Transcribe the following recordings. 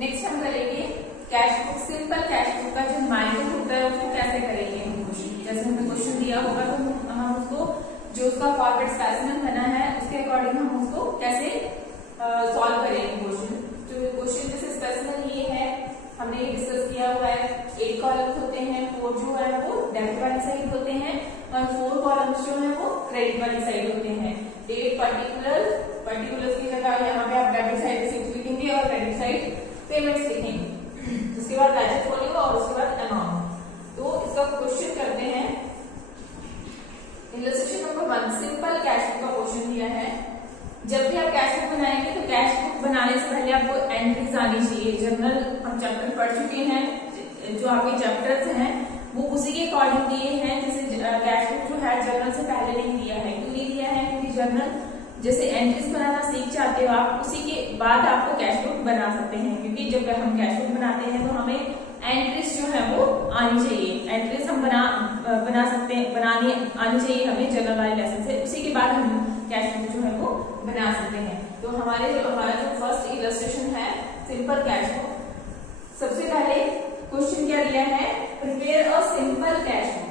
Next हम करेंगे cash book. Simple cash book का जो माइनर होता है उसको कैसे करेंगे हम क्वेश्चन। जैसे हमें क्वेश्चन दिया होगा तो हम उसको जो उसका फॉरवर्ड स्पेसिमेन बना है उसके अकॉर्डिंग हम उसको कैसे सॉल्व करेंगे क्वेश्चन। जो क्वेश्चन जैसे स्पेसिमेन ये है, हमने ये डिस्कस किया हुआ है। 8 कॉलम्स होते हैं, 4 जो है वो डेबिट वाली साइड होते हैं और 4 कॉलम्स जो है वो क्रेडिट वाली साइड होते हैं। डेट पर्टिकुलर्स की जगह यहाँ पे आप डेबिट साइड रिसीप्ट लिखेंगे और क्रेडिट साइड पेमेंट्स लिखेंगे। उसके बाद बैलेंस फॉलोइंग और उसके बाद अमाउंट। तो इसका क्वेश्चन करते हैं। Illustration number 1 simple cash book का क्वेश्चन दिया है। जब भी आप कैश बुक बनाएंगे तो कैश बुक बनाने से पहले आपको एंट्रीज आनी चाहिए। जर्नल हम चैप्टर पढ़ चुके हैं, जो आपके चैप्टर्स हैं वो उसी के अकॉर्डिंग दिए हैं। जैसे कैश बुक जो है जर्नल से पहले नहीं दिया है। क्यों नहीं दिया है? क्योंकि जर्नल जैसे एंट्रीज बनाना सीख चाहते हो आप, उसी के बाद आपको कैश बुक बना सकते हैं। क्योंकि जब हम कैश बुक बनाते हैं तो हमें एंट्रीज जो है वो आनी चाहिए। एंट्रीज हम बना सकते हैं, बनानी आनी चाहिए हमें जर्नल वाले लेसन से। उसी के बाद हम कैश बुक जो है वो बना सकते हैं। तो हमारा जो फर्स्ट इलस्ट्रेशन है सिंपल कैश बुक। सबसे पहले क्वेश्चन क्या दिया है? Prepare a simple cash book.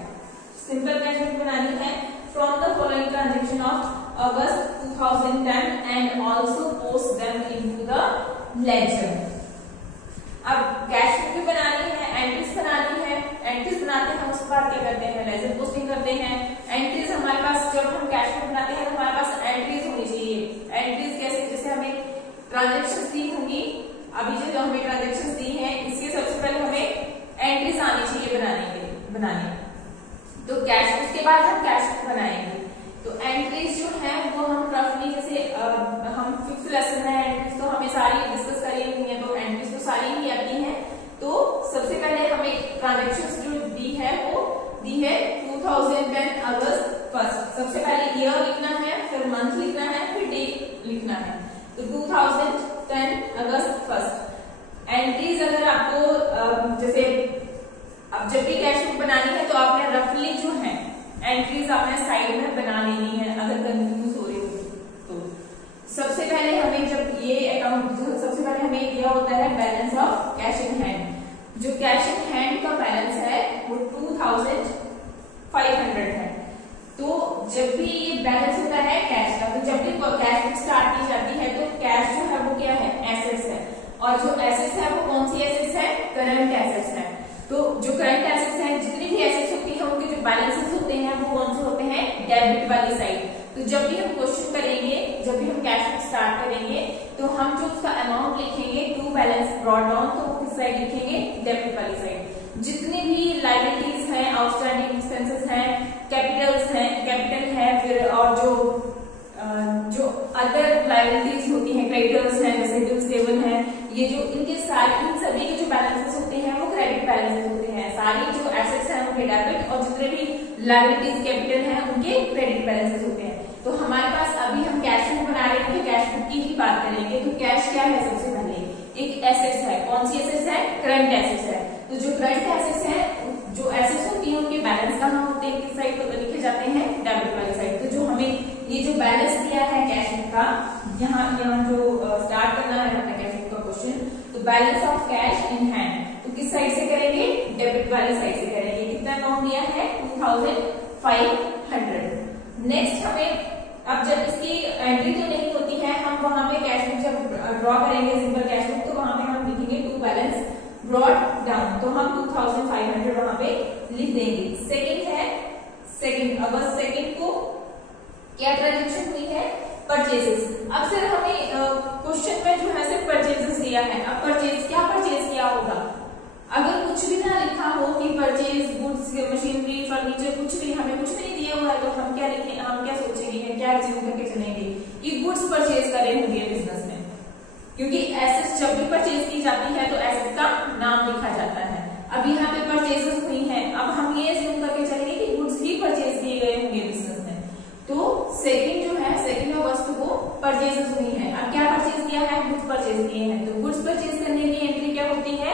Simple cash book बनानी है from the following transaction of August 2010 and also post them into the ledger। अब कैश बुक भी बनानी है, एंट्रीज बनानी है। एंट्रीज बनाते हैं उसके बाद क्या करते हैं? लेजर पोस्टिंग करते हैं। एंट्रीज हमारे पास, जब हम कैश बुक बनाते हैं तो हमारे पास एंट्रीज होनी चाहिए। एंट्रीज कैसे? जैसे हमें ट्रांजेक्शन दी होंगी, अभी जो हमें ट्रांजेक्शन दी है इसके सबसे पहले हमें एंट्रीज आनी चाहिए बनाने। तो कैश बुक के बाद हम कैश बुक बनाएंगे। तो एंट्रीज जो है वो हम रफली जैसे हम 5th लेसन में एंट्रीज तो हमें सारी डिस्कस करी हुई है, तो एंट्रीज तो सारी ही आती हैं। तो सबसे पहले हमें ट्रांजेक्शंस जो दी है वो दी है 2010 अगस्त 1। सबसे पहले ईयर लिखना है, फिर मंथ लिखना है, फिर डे लिखना है। तो 2010 अगस्त 1। एंट्रीज अगर आपको जैसे अब जब भी कैश बुक बनानी है तो आपने रफली जो है एंट्रीज आपने साइड में बना लेनी है अगर कंफ्यूज हो रही हो तो। सबसे पहले हमें जब ये अकाउंट सबसे पहले हमें दिया होता है balance of cash in hand. जो कैश इन हैंड का बैलेंस है वो 2500 है। तो जब भी ये बैलेंस होता है कैश का, तो जब भी कैश बुक स्टार्ट की जाती है तो कैश जो है वो क्या है? एसेट्स है। और जो एसेट्स है वो कौन सी एसेट्स है? करंट एसेट्स है। तो जो करंट एसेट्स हैं, जितनी भी एसेट्स होती है उनके जो बैलेंसेस होते हैं वो कौन से होते हैं? डेबिट वाली साइड। तो जब भी हम क्वेश्चन करेंगे, जब भी हम कैश बुक स्टार्ट करेंगे तो हम जो उसका अमाउंट लिखेंगे टू बैलेंस ब्रॉट डाउन, तो वो किस साइड लिखेंगे? डेबिट वाली साइड। जितनी भी लायबिलिटीज हैं, आउटस्टैंडिंग एक्सपेंसेस हैं, कैपिटल है, फिर और जो अदर लायबिलिटीज होती हैं, क्रेडिटर्स हैं, जैसे बिल्स पेबल है, ये जो इन सभी के जो बैलेंसेस होते हैं वो क्रेडिट बैलेंसेस होते हैं। सारी जो एसेट्स हैं उनके डेबिट और जितने भी लायबिलिटीज कैपिटल हैं उनके क्रेडिट बैलेंसेस होते हैं। तो हमारे पास अभी हम कैश बुक बना रहे हैं तो कैश बुक की ही बात करेंगे। तो कैश क्या है? सबसे पहले एक एसेट्स है। कौन सी एसेट्स है? करंट एसेट्स है। तो जो करंट एसेट्स है, जो एसेट्स होती है उनके बैलेंस कहाँ होते हैं? किस साइड पर लिखे जाते हैं? डेबिट वाली साइड। तो जो हमें ये जो बैलेंस दिया है कैश बुक का, यहाँ जो स्टार्ट करना है अपना कैश बुक का क्वेश्चन, तो balance of cash in hand तो किस साइड से करेंगे? डेबिट वाली साइड से करेंगे। कितना अमाउंट दिया है? 2500। नेक्स्ट हमें अब जब इसकी एंट्री तो नहीं होती है, हम वहां पे कैश बुक जब ड्रॉ करेंगे सिंपल कैश बुक, तो वहां पे हम लिखेंगे टू बैलेंस ब्रॉट डाउन। तो हम 2500 वहां पे लिख देंगे। सेकंड है अगस्त 2 को क्या ट्रांजेक्शन हुई है? परचेजेस। अब सर हमें क्वेश्चन में जो है सिर्फ परचेजेस दिया है। अब क्या परचेज किया होगा? अगर कुछ भी ना लिखा हो कि परचेज गुड्स, मशीनरी, फर्नीचर, कुछ भी हमें कुछ नहीं दिया हुआ है तो हम क्या लिखें? हम क्या सोचेंगे, क्या रिज्यूम करके चलेंगे कि गुड्स परचेज करे होंगे बिजनेस में। क्योंकि एसेट्स जब भी परचेज की जाती है तो एसेट्स का नाम लिखा जाता है। अब यहाँ पे परचेजेस हुई है, अब हम ये रिज्यूम करके चलेंगे कि गुड्स ही परचेज किए गए होंगे बिजनेस में। तो सेकंड जो है 2 अगस्त को परचेजेस हुई है। अब क्या परचेज किया है? गुड्स परचेज किए हैं। तो गुड्स परचेज करने की एंट्री क्या होती है?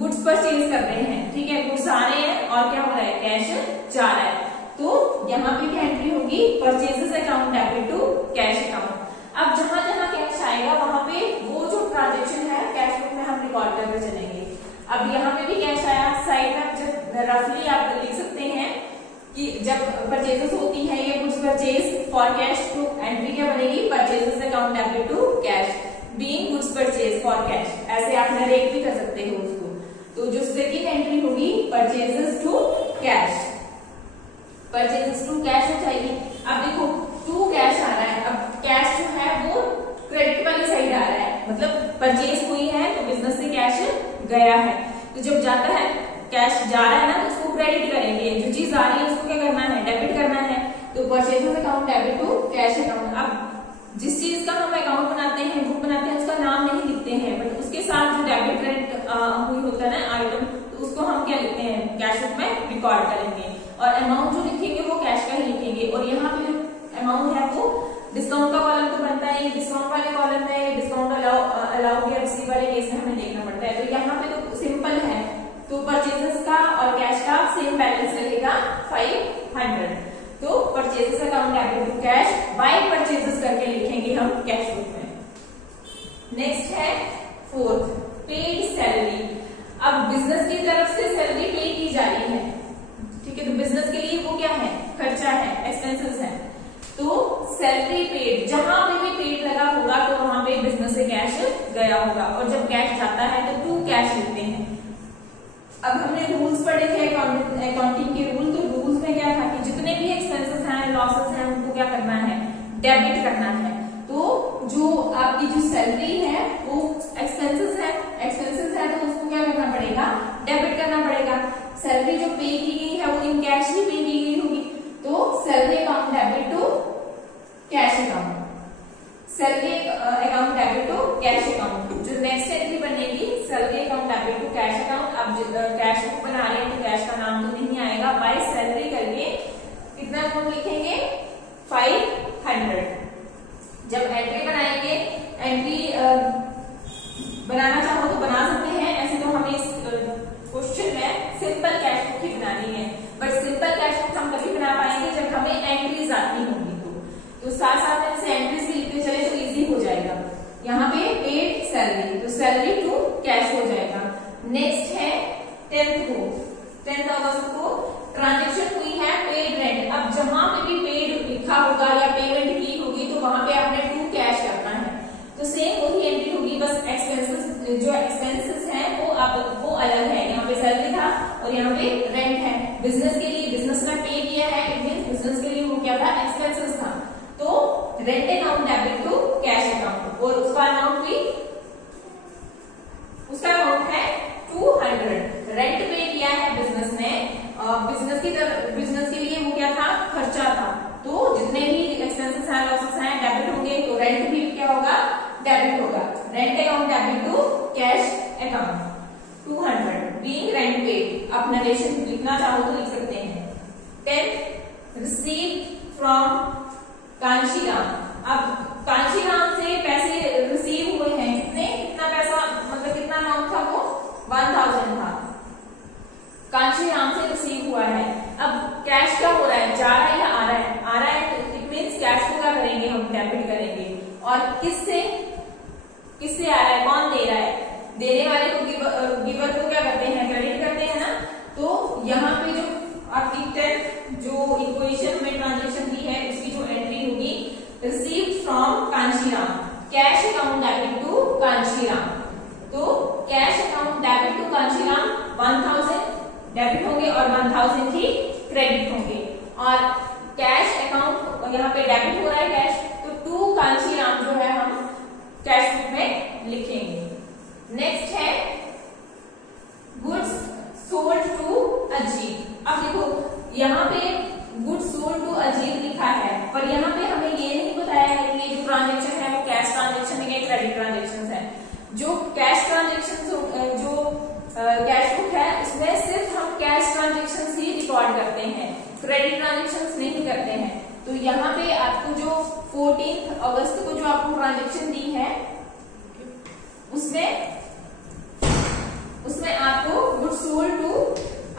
गुड्स परचेज कर रहे हैं, ठीक है, गुड्स आ रहे हैं और क्या हो रहा है? कैश जा रहा है। तो यहाँ पे क्या एंट्री होगी? Purchases account debit to cash account. अब जहां जहां कैश आएगा वहां पे वो जो ट्रांजेक्शन है कैश रिकॉर्ड करते चलेंगे। अब यहाँ पे भी कैश आया, साइड में जब रफली आप लिख सकते हैं कि जब परचेजेस होती है ये गुड्स परचेज फॉर कैश तो एंट्री क्या बनेगी, purchases account debit to cash being goods purchase for cash, ऐसे आप नरेट भी कर सकते हो उसको। तो जो सेकंड एंट्री होगी purchases to cash, purchases to cash हो जाएगी। अब देखो टू कैश आ रहा है, अब कैश जो है वो क्रेडिट वाली साइड आ रहा है, मतलब परचेज हुई है तो बिजनेस से कैश गया है, तो जब जाता है कैश जा रहा है ना तो उसको क्रेडिट करेंगे, जो चीज आ रही है उसको क्या करना है, डेबिट करना है। तो purchases account debit to cash account. अब जिस चीज का हम अकाउंट बनाते हैं, बुक बनाते हैं, उसका नाम नहीं लिखते हैं, बट उसके साथ जो डेबिट क्रेडिट हुई होता है ना आइटम, तो उसको हम क्या लिखते हैं, कैश बुक में रिकॉर्ड करेंगे, और अमाउंट जो लिखेंगे वो कैश का ही लिखेंगे। और यहाँ पे जो अमाउंट है वो डिस्काउंट का कॉलम तो बनता है, डिस्काउंट वाले कॉलम में डिस्काउंट अलाउ या रिसीव वाले केस में हमें देखना पड़ता है। तो यहाँ पे तो सिंपल है, तो परचेजेस का और कैश का सेम बैलेंस रहेगा 500। तो purchases account debit to cash by purchases करके लिखेंगे हम कैश बुक में। नेक्स्ट है फोर्थ, पेड सैलरी। अब बिजनेस की तरफ से सैलरी पे की जा रही है, ठीक है, तो बिजनेस के लिए वो क्या है, खर्चा है, एक्सपेंसेस है। तो सैलरी पेड, जहां पे भी पेड लगा होगा तो वहां पे बिजनेस से कैश गया होगा, और जब कैश जाता है तो टू कैश लिखते हैं। अब हमने रूल्स पढ़े थे अकाउंटिंग के रूल, तो रूल्स में क्या था कि जितने भी एक्सपेंसेस हैं, लॉसेस हैं, उनको क्या करना है, डेबिट करना है। तो जो आपकी जो सैलरी है वो एक्सपेंसेस है तो उसको क्या करना पड़ेगा, डेबिट करना पड़ेगा। सैलरी जो पे की गई है वो इन कैश ही पे की गई होगी, तो salary account debit to cash account, salary account debit to cash account. जो नेक्स्ट एंट्री बनेगी salary account debit to cash account. अब कैश बुक बना रहे हैं तो कैश का नाम तो नहीं आएगा, बाय सैलरी करके कितना अमाउंट लिखेंगे, 500। जब एंट्री बनाएंगे, एंट्री बनाना चाहो तो बना सकते हैं, ऐसे तो हमें इस क्वेश्चन में सिंपल कैश बुक ही बनानी है, बट सिंपल कैश बुक हम तभी बना पाएंगे जब हमें एंट्रीज आती होंगी। तो साथ साथ में से एंट्रीज भी लिखते चले तो इजी हो जाएगा। यहाँ पे पेड सैलरी, तो सैलरी टू कैश हो जाएगा। नेक्स्ट है 10 अगस्त को ट्रांजेक्शन हुई है पेड रेंट। अब जहां पे भी पेड लिखा होगा या पेमेंट की होगी तो वहां पे आपने टू कैश करना है, तो सेम वही एंट्री होगी, बस एक्सपेंसेस जो एक्सपेंसेस हैं वो अलग है। यहाँ पे सैलरी था और यहाँ पे रेंट है। बिजनेस के लिए बिजनेस ने पे किया है, इट मींस बिजनेस के लिए वो क्या था, एक्सपेंसेस था। तो rent account debit to cash account, और उसका अमाउंट भी उसका अमाउंट है 200। रेंट पे किया है बिजनेस ने, बिजनेस के लिए वो क्या था, खर्चा था, तो जितने भी एक्सपेंसेस हैं, लॉसेस हैं, डेबिट होंगे, तो रेंट भी क्या होगा, डेबिट होगा। Rent account debit to cash account 200 being rent paid. आप नरेशन लिखना चाहो तो लिख सकते हैं। 10 रिसीव फ्रॉम कांशीराम। अब कांशीराम से पैसे रिसीव हुए हैं, कितना पैसा, मतलब कितना अमाउंट था वो, 1000 था, कांशीराम से रिसीव हुआ है। अब कैश क्या हो रहा है, जा रहा है या आ रहा है, आ रहा है, तो इट मींस कैश को क्या करेंगे, हम डेबिट करेंगे। और किससे आ रहा है, कौन दे रहा है, देने वाले को, गिवर को क्या करते हैं, क्रेडिट करते हैं ना। तो यहाँ पे जो आपकी 10 जो इक्वेशन में ट्रांजेक्शन दी है उसकी जो एंट्री होगी, received from Kanshiram, cash account debit to Kanshiram. तो cash account debit to Kanshiram 1000 debit होंगे और 1000 ही क्रेडिट होंगे। और कैश अकाउंट यहाँ पे डेबिट हो रहा है कैश, तो टू कांशीराम जो है हम कैश बुक में लिखेंगे। नेक्स्ट है गुड्स सोल्ड टू अजीत। अब देखो यहाँ पे गुड्स सोल्ड टू अजीत लिखा है, पर यहाँ पे हमें ये नहीं बताया है कि ये जो ट्रांजेक्शन है वो कैश ट्रांजेक्शन है या क्रेडिट ट्रांजेक्शन है। जो कैश ट्रांजेक्शन जो कैश बुक है उसमें सिर्फ हम कैश ट्रांजेक्शन ही रिकॉर्ड करते हैं, क्रेडिट ट्रांजेक्शन नहीं करते हैं। तो यहाँ पे आपको जो 14 अगस्त को जो आपको ट्रांजेक्शन दी है उसमें आपको गुड्स सोल्ड टू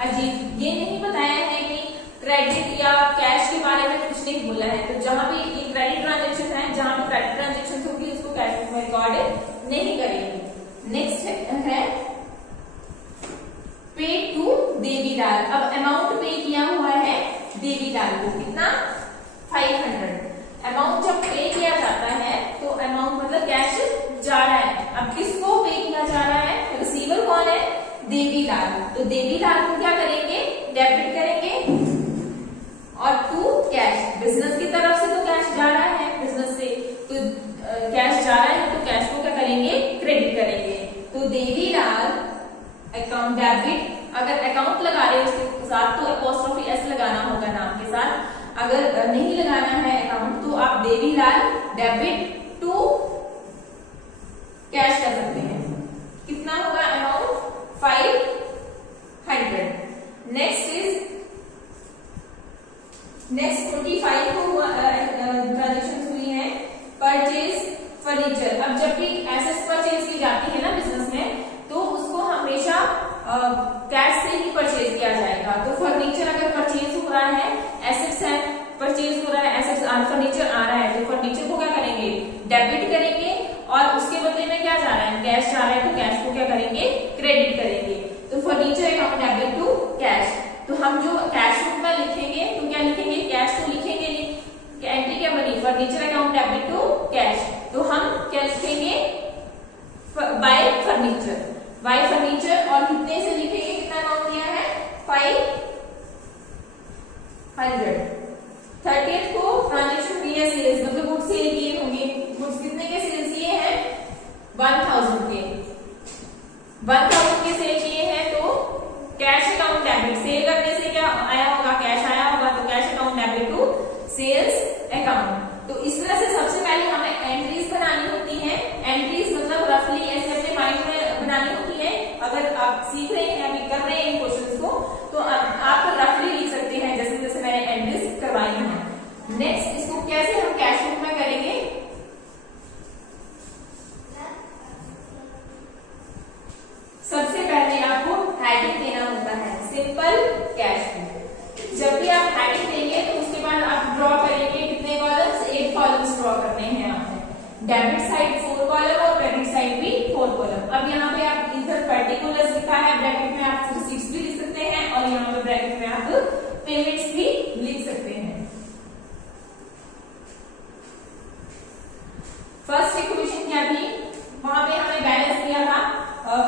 अजीत, ये नहीं बताया है कि क्रेडिट या कैश के बारे में कुछ नहीं बोला है। तो जहां भी ये क्रेडिट ट्रांजेक्शन है, जहां भी क्रेडिट ट्रांजेक्शन होगी उसको कैश बुक में रिकॉर्ड नहीं करेंगे। नेक्स्ट है पे टू देवीलाल। अब अमाउंट पे किया हुआ है देवीलाल को, कितना 500। अमाउंट जब पे किया जाता है तो अमाउंट मतलब कैश जा रहा है। अब किसको पे किया जा रहा है, रिसीवर कौन है, देवीलाल। तो देवीलाल को क्या करेंगे, डेबिट करेंगे, और टू कैश, बिजनेस की तरफ से तो कैश जा रहा है, बिजनेस से तो कैश जा रहा है तो कैश को क्या करेंगे, क्रेडिट करेंगे। तो देवीलाल अकाउंट डेबिट, अगर अकाउंट लगा रहे हो उसके साथ तो अपोस्ट्रोफी एस लगाना होगा नाम के साथ। अगर नहीं लगाना है अकाउंट तो आप देवीलाल डेबिट टू कैश कर सकते हैं। कितना होगा अमाउंट 500। नेक्स्ट 25 को ट्रांजेक्शन हुई है परचेज फर्नीचर। अब जब भी एसेट्स परचेज की जाती है ना बिजनेस में, तो उसको हमेशा कैश से ही परचेज किया जाएगा। तो फर्नीचर अगर परचेज हो रहा है, एसेट्स है परचेज हो रहा है, एसेट्स फर्नीचर आ रहा है, तो फर्नीचर को क्या करेंगे, डेबिट करेंगे, और उसके बदले में क्या जा रहा है, कैश जा रहा है, तो कैश को क्या करेंगे, क्रेडिट करेंगे। तो furniture account debit to cash. तो हम जो कैश बुक में लिखेंगे तो क्या लिखेंगे, कैश तो लिखेंगे नहीं, एंट्री क्या बनी, furniture account debit to cash. तो हम क्या लिखेंगे, बाय फर्नीचर, बाय फर्नीचर, और कितने से लिखेंगे, कितना अमाउंट दिया है 500। 30th को ट्रांजेक्शन हुई है सेल्स, मतलब गुड्स सेल किए होंगे। गुड्स कितने के सेल्स किए हैं, 1000 के, 1000 के सेल किए हैं। तो कैश अकाउंट डेबिट, सेल करने से क्या आया होगा, कैश आया होगा, तो cash account debit to sales account. तो इस तरह से सबसे पहले हमें एंट्रीज बनानी होती है। एंट्रीज मतलब रफली ऐसे अपने माइंड में बनानी होती है। अगर आप सीख रहे हैं, अभी कर रहे हैं इन क्वेश्चंस को, तो आप रफली लिख सकते हैं जैसे जैसे मैंने एंट्रीज करवाई हैं। नेक्स्ट इसको कैसे हम कैश बुक में करेंगे, सबसे पहले आपको हेडिंग देना होता है, सिंपल कैश बुक। जब भी आप हेडिंग देंगे तो उसके बाद आप ड्रॉ करेंगे, कितने कॉलम्स, 8 कॉलम्स ड्रॉ करने हैं आपने। डेबिट साइड 4 कॉलम और क्रेडिट साइड भी 4 कॉलम। अब यहाँ पे आप इधर पर्टिकुलर्स लिखा है, ब्रैकेट में आप रिसीट्स भी लिख सकते हैं, और यहाँ पे ब्रैकेट में आप पेमेंट्स भी लिख सकते हैं। फर्स्ट इक्वेशन क्या थी, वहां पे हमने बैलेंस दिया था,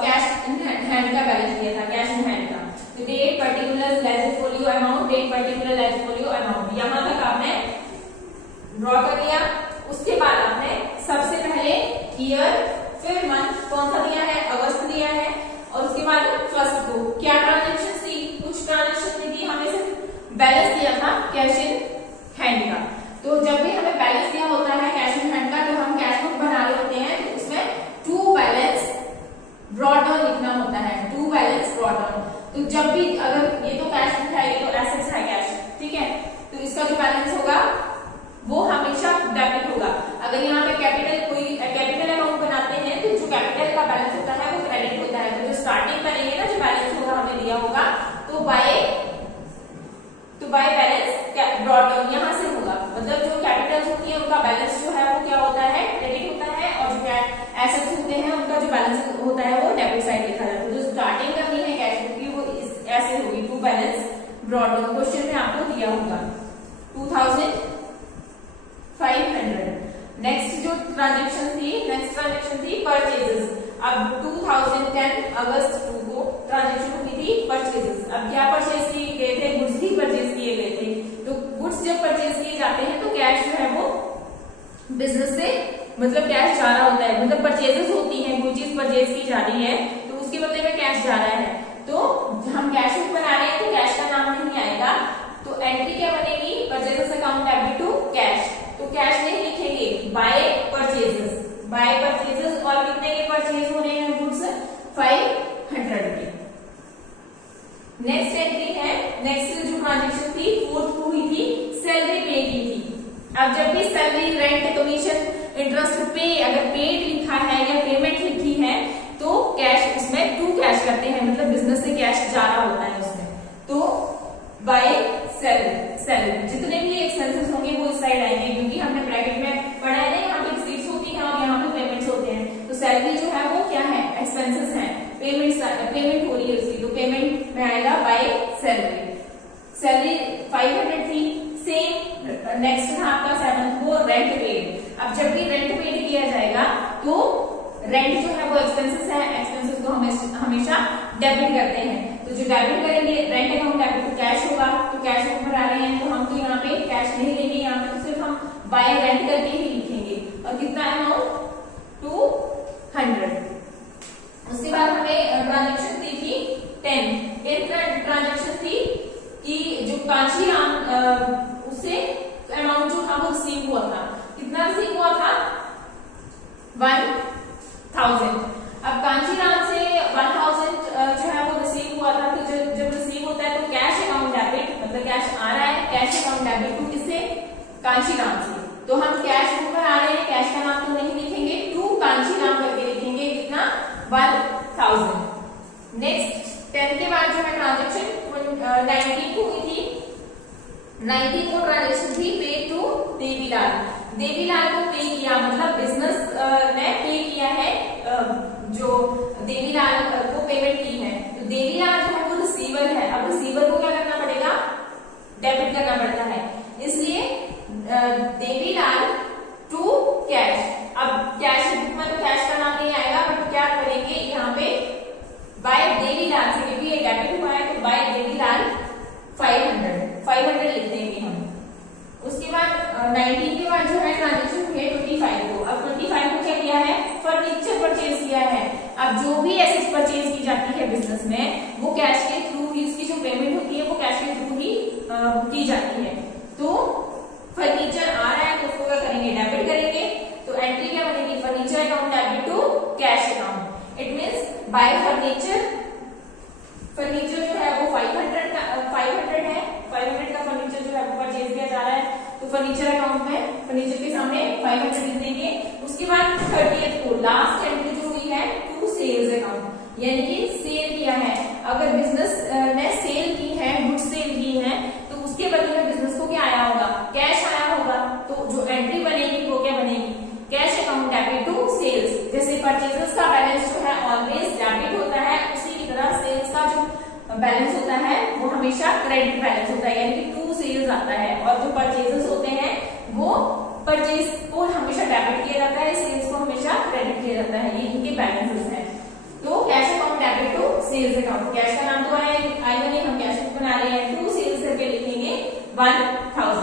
कैश इन हैंड का बैलेंस दिया था, कैश इन हैंड का। तो date particular ledger folio amount, date particular ledger folio amount, यहां तक आपने ड्रॉ कर लिया। उसके बाद आपने सबसे पहले ईयर, फिर मंथ, कौन सा दिया है, अगस्त दिया है, और उसके बाद फर्स्ट को क्या ट्रांजेक्शन थी, कुछ ट्रांजेक्शन नहीं थी, हमें सिर्फ बैलेंस दिया था कैश इन हैंड का। तो जब भी हमें बैलेंस दिया होता है कैश इन हैंड का, तो हम कैश बुक बना रहे होते हैं, तो उसमें टू बैलेंस ब्रॉट डाउन लिखना होता है, टू बैलेंस ब्रॉट डाउन। तो जब भी अगर ये तो कैश बुक है, ये तो एसेट्स है कैश, ठीक है, तो इसका जो बैलेंस होगा वो हमेशा डेबिट होगा। अगर यहाँ पे कैपिटल, कोई कैपिटल अकाउंट बनाते हैं तो जो कैपिटल का बैलेंस होता है वो क्रेडिट होता है। तो जो स्टार्टिंग करेंगे ना, जो बैलेंस होगा हमें दिया होगा, तो बाय बैलेंस ब्रॉट डाउन यहाँ से होगा। मतलब जो कैपिटल्स होती है उनका बैलेंस जो है वो क्या होता है, क्रेडिट होता है, और जो एसेट्स होते हैं उनका जो बैलेंस होता है वो डेबिट साइड लिखा जाता है। जो स्टार्टिंग करनी है कैश बुक की वो ऐसे होगी, to balance brought down. Question में आपको दिया होगा 2500। नेक्स्ट जो ट्रांजेक्शन थी परचेजेस। अब 2010 अगस्त 2 को ट्रांजेक्शन हुई थी परचेजेस। अब क्या परचेज किए गए थे, गुड्स ही परचेज किए गए थे। तो गुड्स जब परचेज किए जाते हैं तो कैश जो है वो बिजनेस से, मतलब कैश जा रहा होता है, मतलब परचेजेस होती हैं, कोई चीज परचेज की जा रही है तो उसके बदले में कैश जा रहा है। तो हम कैश बुक बना रहे हैं तो कैश का नाम नहीं आएगा, तो एंट्री क्या बनेगी, purchases account debit to cash. तो कैश नहीं लिखेंगे, बाय परचेजेस, बाय परचेजेस। और कितने के परचेज हो रहे हैं गुड्स, 500 के। नेक्स्ट एंट्री है, नेक्स्ट जो ट्रांजेक्शन थी 4th को हुई थी, सैलरी पे की थी। अब जब भी सैलरी, रेंट, कमीशन, इंटरेस्ट पे अगर पेड लिखा है या पेमेंट लिखी है तो कैश, उसमें टू कैश करते हैं, मतलब बिजनेस से कैश जा रहा होता है उसमें। तो बाय सैलरी जितने भी एक्सपेंसेस होंगे वो इस साइड आएंगे, क्योंकि हमने ब्रैकेट में पढ़ा है ना, यहाँ पे रिसीट्स होती हैं और यहाँ पे पेमेंट्स होते हैं। तो सैलरी जो है वो क्या है, एक्सपेंस बाय सैलरी। सैलरी 500 थी। सेम नेक्स्ट था आपका 7th वो रेंट पेड। अब जब भी रेंट पेड किया जाएगा तो रेंट जो है वो एक्सपेंसेस है, एक्सपेंसेस को हमेशा डेबिट करते हैं। तो जो डेबिट करेंगे रेंट अकाउंट डेबिट तो कैश होगा, तो कैश ऊपर आ रहे हैं तो हम तो यहाँ पे कैश नहीं लेंगे, यहाँ पे तो सिर्फ हम बाय रेंट करके ही लिखेंगे। और कितना अमाउंट 200। उसके बाद हमें ट्रांजेक्शन दी थी 10 ट्रांजेक्शन थी कि जो कांशीराम उससे अमाउंट जो था वो रिसीव हुआ था। कितना रिसीव हुआ था 1000। अब कांशीराम से 1000 जो है वो रिसीव हुआ था। तो जब रिसीव होता है तो कैश अकाउंट डेबिट, मतलब कैश आ रहा है, कैश अकाउंट डेबिट टू किससे, कांशीराम से। तो हम कैश ऊपर आ रहे हैं, कैश का नाम तो नहीं लिखेंगे, टू कांशीराम करके लिखेंगे। कितना 1000। नेक्स्ट 10 के बाद जो है ट्रांजेक्शन 19 को हुई थी। 19 को ट्रांजेक्शन थी पे टू देवीलाल। देवीलाल को पे किया, मतलब बिजनेस ने पे किया है, जो देवीलाल को पेमेंट की है। तो देवीलाल जो है वो रिसीवर है। अब रिसीवर को क्या करना पड़ेगा, डेबिट करना पड़ता है, इसलिए देवीलाल टू कैश। अब कैश बुक में तो कैश का नाम नहीं आएगा, बट क्या करेंगे यहाँ पे बाय देवीलाल से, क्योंकि ये डेबिट हुआ है तो बाय देवीलाल 500 लिख देंगे हम। उसके बाद 19 के बाद जो है ट्रांजेक्शन हुए 25 को। अब 25 को क्या किया है, फर्नीचर परचेज किया है। अब जो भी एसेट्स परचेज की जाती है बिजनेस में वो कैश के थ्रू ही, इसकी जो पेमेंट होती है वो कैश के थ्रू ही की जाती है। तो फर्नीचर आ रहा है तो उसको क्या करेंगे, डेबिट करेंगे। तो एंट्री क्या बनेगी, furniture account debit to cash account. It means by furniture, furniture जो है वो 500 है, 500 का फर्नीचर जो है वो परचेज किया जा रहा है। तो फर्नीचर अकाउंट में फर्नीचर के सामने 500 लिख देंगे। उसके बाद 30th को लास्ट एंट्री जो हुई है टू सेल्स अकाउंट, यानी कि सेल किया है। अगर बिजनेस ने सेल की है, गुड सेल की है, तो उसके बदले में बिजनेस को क्या आया होगा, कैश आया होगा। तो जो एंट्री बनेगी वो क्या बनेगी, cash account debit to sales. जैसे परचेजेस का बैलेंस जो है ऑलवेज डेबिट होता है, उसी की तरह सेल्स का जो बैलेंस होता है वो हमेशा क्रेडिट बैलेंस होता है, यानी कि टू सेल्स आता है। और जो परचेजेस होते हैं वो परचेज को हमेशा डेबिट किया जाता है, सेल्स को हमेशा क्रेडिट किया जाता है, ये इनके बैलेंसेस हैं। तो cash account debit to sales account, cash का नाम तो आएगा नहीं, हम कैश बना रहे हैं, टू सेल्स करके लिखेंगे 1000।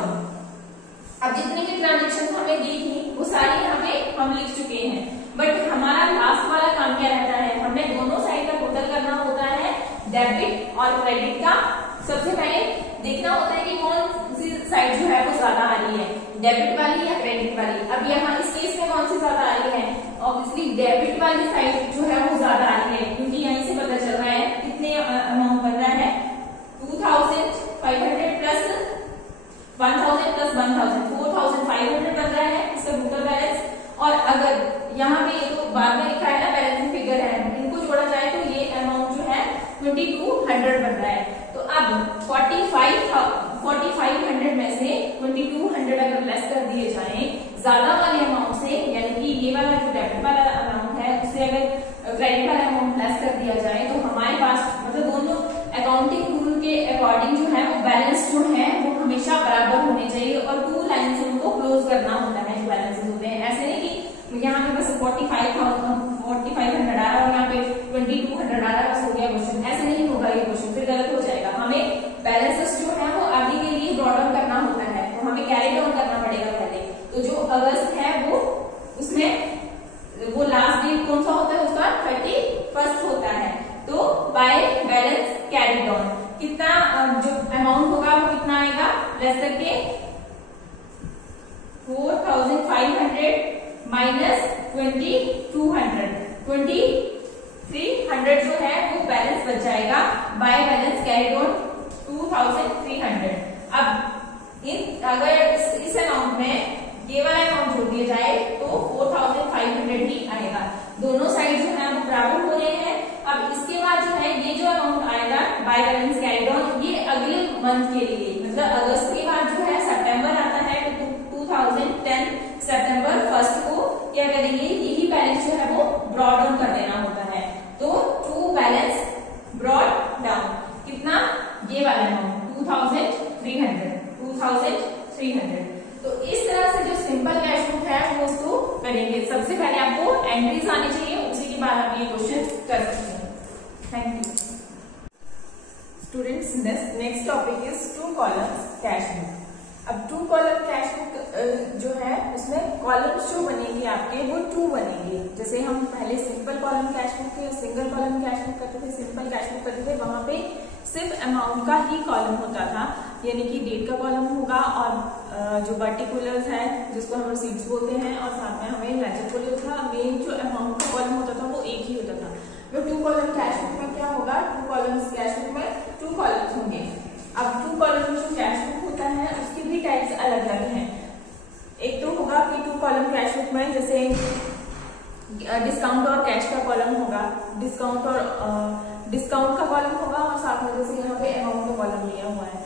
अब जितनी भी ट्रांजेक्शन हमें दी थी वो सारी यहाँ पे हम लिख चुके हैं, बट हमारा लास्ट वाला काम क्या रहता है, हमने दोनों साइड का टोटल करना होता है, डेबिट और क्रेडिट का। सबसे पहले देखना होता है कि कौन सी साइड जो है वो ज्यादा आ रही है, डेबिट वाली या क्रेडिट वाली। अब यहाँ इस केस में कौन सी ज्यादा आ रही है, ऑब्वियसली डेबिट वाली साइड जो है वो ज्यादा आ रही है, क्योंकि यहीं से पता चल रहा है कितने अमाउंट बन रहा है, 2500 प्लस 1000 प्लस 1000, 4500 बन रहा है इसका टोटल बैलेंस। और अगर यहाँ पे ये तो बाद में लिखा है ना, बैलेंसिंग फिगर है, इनको जोड़ा जाए तो ये अमाउंट जो है 2200 बन रहा है। तो अब 4500 में से 2200 अगर लेस कर दिए जाए ज्यादा वाले अमाउंट से, यानी कि ये वाला जो डेबिट वाला अमाउंट है उससे अगर क्रेडिट वाला अमाउंट लेस कर दिया जाए, तो हमारे पास मतलब दोनों अकाउंटिंग रूल के अकॉर्डिंग जो है वो बैलेंस जो है वो हमेशा बराबर होने चाहिए, और टू लाइन से उनको क्लोज करना होता है जो बैलेंसेस होते हैं। ऐसे नहीं कि यहाँ पे बस 4500 आ रहा है और यहाँ पे 2200 आ रहा है, बस हो गया क्वेश्चन, ऐसे नहीं होगा ये क्वेश्चन, फिर गलत हो जाएगा। हमें बैलेंसेस जो है वो आगे के लिए ब्रॉड डाउन करना होता है, तो हमें कैरी डाउन करना पड़ेगा पहले। तो जो अगस्त है वो उसमें वो लास्ट डेट कौन सा होता है उसका 31st होता है। तो बाय बैलेंस कैरी डाउन कितना जो अमाउंट होगा वो कितना आएगा, लेस करके 4500 माइनस 2200, 2300 जो है वो बैलेंस बच जाएगा बाय बैलेंस कैरी डाउन 2300। अब अगर इस अमाउंट में ये वाला अमाउंट जोड़ दिया जाए तो 4500 ही आएगा। दोनों साइड जो है वो बराबर हो रहे हैं। अब इसके बाद जो है ये जो अमाउंट आएगा बाय बैलेंस कैरी डाउन, ये अगले मंथ के लिए, मतलब अगस्त के बाद जो है सितंबर आता है, तो 2010 सितंबर 1 को क्या करेंगे, यही बैलेंस जो है वो ब्रॉड डाउन कर देना होता है। तो टू बैलेंस ब्रॉड डाउन कितना करेंगे। सबसे पहले आपको एंट्रीज आनी चाहिए, उसी के बाद आप ये क्वेश्चन कर सकते हैं। Thank you students. Next topic is to columns cash book. अब टू कॉलम कैश बुक जो है उसमें कॉलम्स जो बनेंगे आपके वो 2 बनेंगे। जैसे हम पहले सिंपल कॉलम कैश बुक या सिंगल कॉलम कैश बुक करते थे, सिंपल कैश बुक करते थे, वहां पे सिर्फ अमाउंट का ही कॉलम होता था, यानी कि डेट का कॉलम होगा और जो पर्टिकुलर्स है जिसको हम रिसीट्स बोलते हैं, और साथ में हमें लेजर फोलियो था। मेन जो अमाउंट का कॉलम होता था वो एक ही होता था। तो टू कॉलम कैश बुक में क्या होगा, टू कॉलम्स कैश बुक में 2 कॉलम्स होंगे। अब 2 कॉलम जो कैश बुक होता है उसकी भी टाइप्स अलग अलग हैं। एक तो होगा कि 2 कॉलम कैश बुक में जैसे डिस्काउंट और कैश का कॉलम होगा, डिस्काउंट का कॉलम होगा और साथ में जैसे यहाँ पे अमाउंट का कॉलम लिया हुआ है।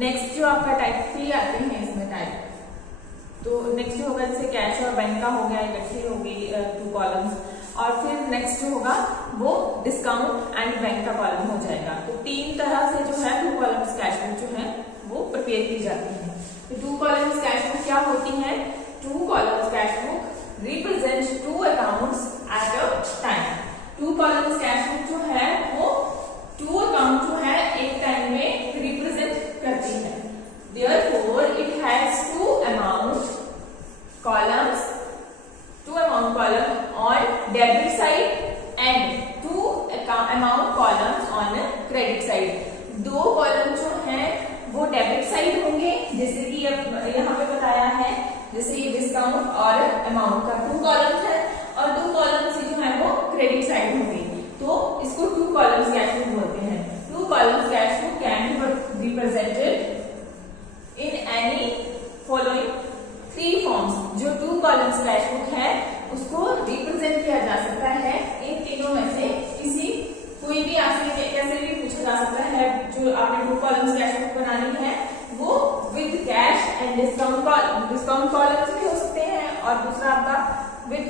नेक्स्ट जो आपका टाइप 3 आते हैं इसमें टाइप, तो नेक्स्ट जो होगा जैसे कैश और बैंक का हो गया, इकट्ठी हो गई 2 कॉलम्स। और फिर नेक्स्ट जो होगा वो डिस्काउंट एंड बैंक का कॉलम हो जाएगा। तो 3 तरह से जो है 2 कॉलम्स कैश बुक जो है वो प्रिपेयर की जाती है। तो 2 कॉलम्स कैश बुक क्या होती है, 2 columns cash book represent 2 accounts at a time. 2 columns cash book जो है वो 2 अकाउंट जो है एक टाइम में रिप्रेजेंट करती है। Therefore, it has 2 amount columns on debit side and 2 amount columns on credit side। 2 column जो हैं वो डेबिट साइड होंगे, जैसे कि यहाँ पे बताया है, जैसे ये डिस्काउंट और अमाउंट का 2 कॉलम्स है, और 2 कॉलम्स जो है वो क्रेडिट साइड होंगे। तो इसको 2 कॉलम्स कैश बुक बोलते हैं। 2 columns cash book can be represented in any following 3 forms. जो 2 कॉलम्स कैश बुक है उसको रिप्रेजेंट किया जा सकता है इन तीनों में से किसी, कोई भी आपसे कैसे भी पूछा जा सकता है। जो आपने 2 कॉलम्स कैश बुक बनानी है वो with cash and discount columns भी हो सकते हैं, और दूसरा आपका with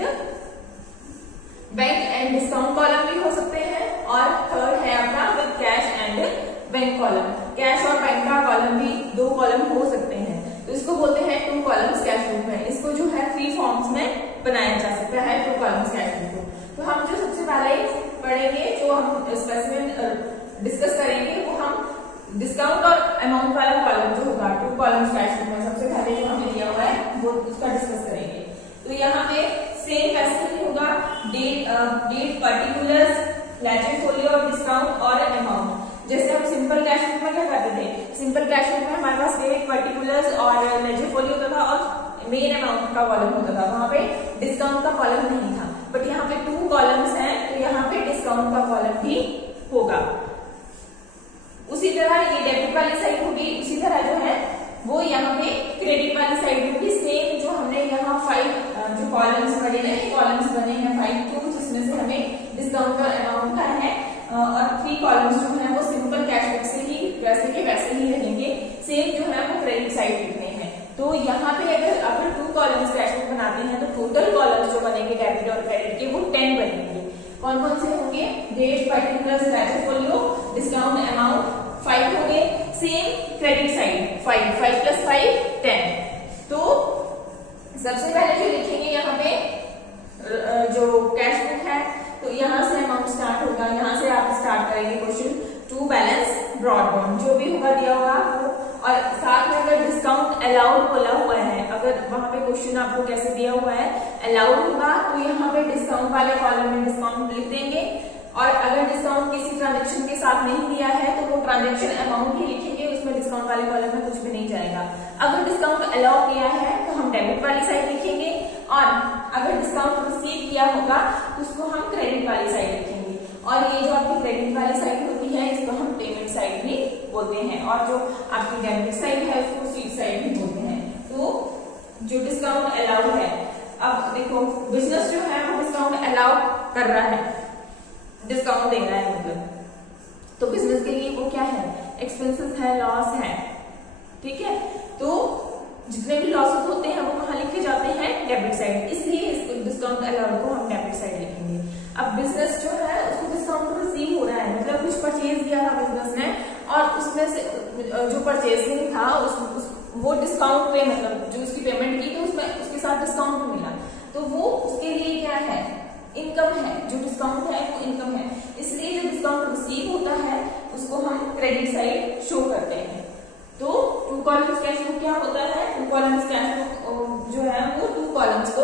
bank and discount column भी हो सकते हैं, और थर्ड है आपका with cash and bank column. Cash और बैंक का कॉलम भी 2 कॉलम हो सकते हैं। तो इसको बोलते हैं 2 कॉलम्स कैश बुक में। इसको जो है 3 फॉर्म्स में बनाया जा सकता है 2 कॉलम्स कैश बुक को। तो हम जो सबसे पहले पढ़ेंगे, जो हम स्पेसिफिक डिस्कस करेंगे, वो हम डिस्काउंट और अमाउंट वाला कॉलम जो होगा 2 कॉलम्स कैश बुक में सबसे पहले जो हमने लिया हुआ है वो उसका डिस्कस करेंगे। तो यहाँ पे सेम वैसे ही होगा, date particulars, ledger folio, discount और अमाउंट। जैसे हम सिंपल कैश बुक में क्या करते थे, सिंपल कैश बुक में हमारे पास डेट पर्टिकुलर्स और लेजर फोलियो होता था और मेन अमाउंट का कॉलम होता था, वहां पे डिस्काउंट का कॉलम नहीं था। बट यहाँ पे 2 कॉलम्स हैं तो यहाँ पे डिस्काउंट का कॉलम भी होगा। उसी तरह ये डेबिट वाली साइड होगी, उसी तरह जो है वो यहाँ पे क्रेडिट वाली साइड होगी। सेम जो हमने यहाँ 5 जो कॉलम्स बने हैं, कॉलम्स बने हैं 5 जिसमें से हमें डिस्काउंट और अमाउंट का है, और 3 कॉलम्स जो है वो सिंपल कैश बुक से ही वैसे के वैसे ही रहेंगे। सेम जो है वो क्रेडिट साइड लिखने हैं। तो यहाँ पे अगर आप 2 कॉलम्स कैश बुक बनाते हैं तो टोटल कॉलम्स जो बनेंगे डेबिट और क्रेडिट के वो 10 बनेंगे। कौन कौन से होंगे, date particulars, ledger folio, discount, amount 5 हो गए। Same credit side 5 + 5 10। तो सबसे पहले जो लिखेंगे यहाँ पे जो कैश बुक है, तो यहाँ से अमाउंट स्टार्ट होगा, यहाँ से आप स्टार्ट करेंगे क्वेश्चन। टू बैलेंस ब्रॉड बॉन्ड जो भी होगा दिया होगा वो, और साथ में अगर डिस्काउंट अलाउड बोला हुआ है, अगर वहां पे क्वेश्चन आपको कैसे दिया हुआ है अलाउड होगा, तो यहाँ पे डिस्काउंट वाले कॉलम में डिस्काउंट लिख देंगे, और अगर डिस्काउंट किसी ट्रांजेक्शन के साथ नहीं दिया है तो वो ट्रांजेक्शन अमाउंट ही लिखेंगे, उसमें डिस्काउंट वाले कॉलम में कुछ भी नहीं जाएगा। अगर डिस्काउंट अलाउ किया है तो हम डेबिट वाली साइड लिखेंगे, और अगर डिस्काउंट रिसीव किया होगा तो उसको हम क्रेडिट वाली साइड लिखेंगे। और ये जो आपकी क्रेडिट वाली साइड होती है इसको हम पेमेंट साइड भी बोलते हैं, और जो आपकी डेबिट साइड है उसको रिसीव साइड भी बोलते हैं। तो जो डिस्काउंट अलाउ है, अब देखो बिजनेस जो है वो डिस्काउंट अलाउ कर रहा है, डिस्काउंट दे रहा है मतलब, तो बिजनेस के लिए वो क्या है, एक्सपेंसेस है, लॉस है, ठीक है। तो जितने भी लॉसेस होते हैं वो कहाँ लिखे जाते हैं, डेबिट साइड, इसलिए इसको डिस्काउंट अलाउड को हम डेबिट साइड लिखेंगे। अब बिजनेस जो है उसको डिस्काउंट रिसीव हो रहा है, मतलब कुछ परचेज किया था बिजनेस ने, और उसमें से जो परचेसिंग था वो डिस्काउंट पे, मतलब जो उसकी पेमेंट की तो उसमें उसके साथ डिस्काउंट मिला, तो वो इनकम है, जो डिस्काउंट है वो इनकम है, इसलिए जो डिस्काउंट रिसीव होता है उसको हम क्रेडिट साइड शो करते हैं। तो टू कॉलम्स कैश बुक क्या होता है, टू कॉलम्स कैश बुक जो है वो टू कॉलम्स को,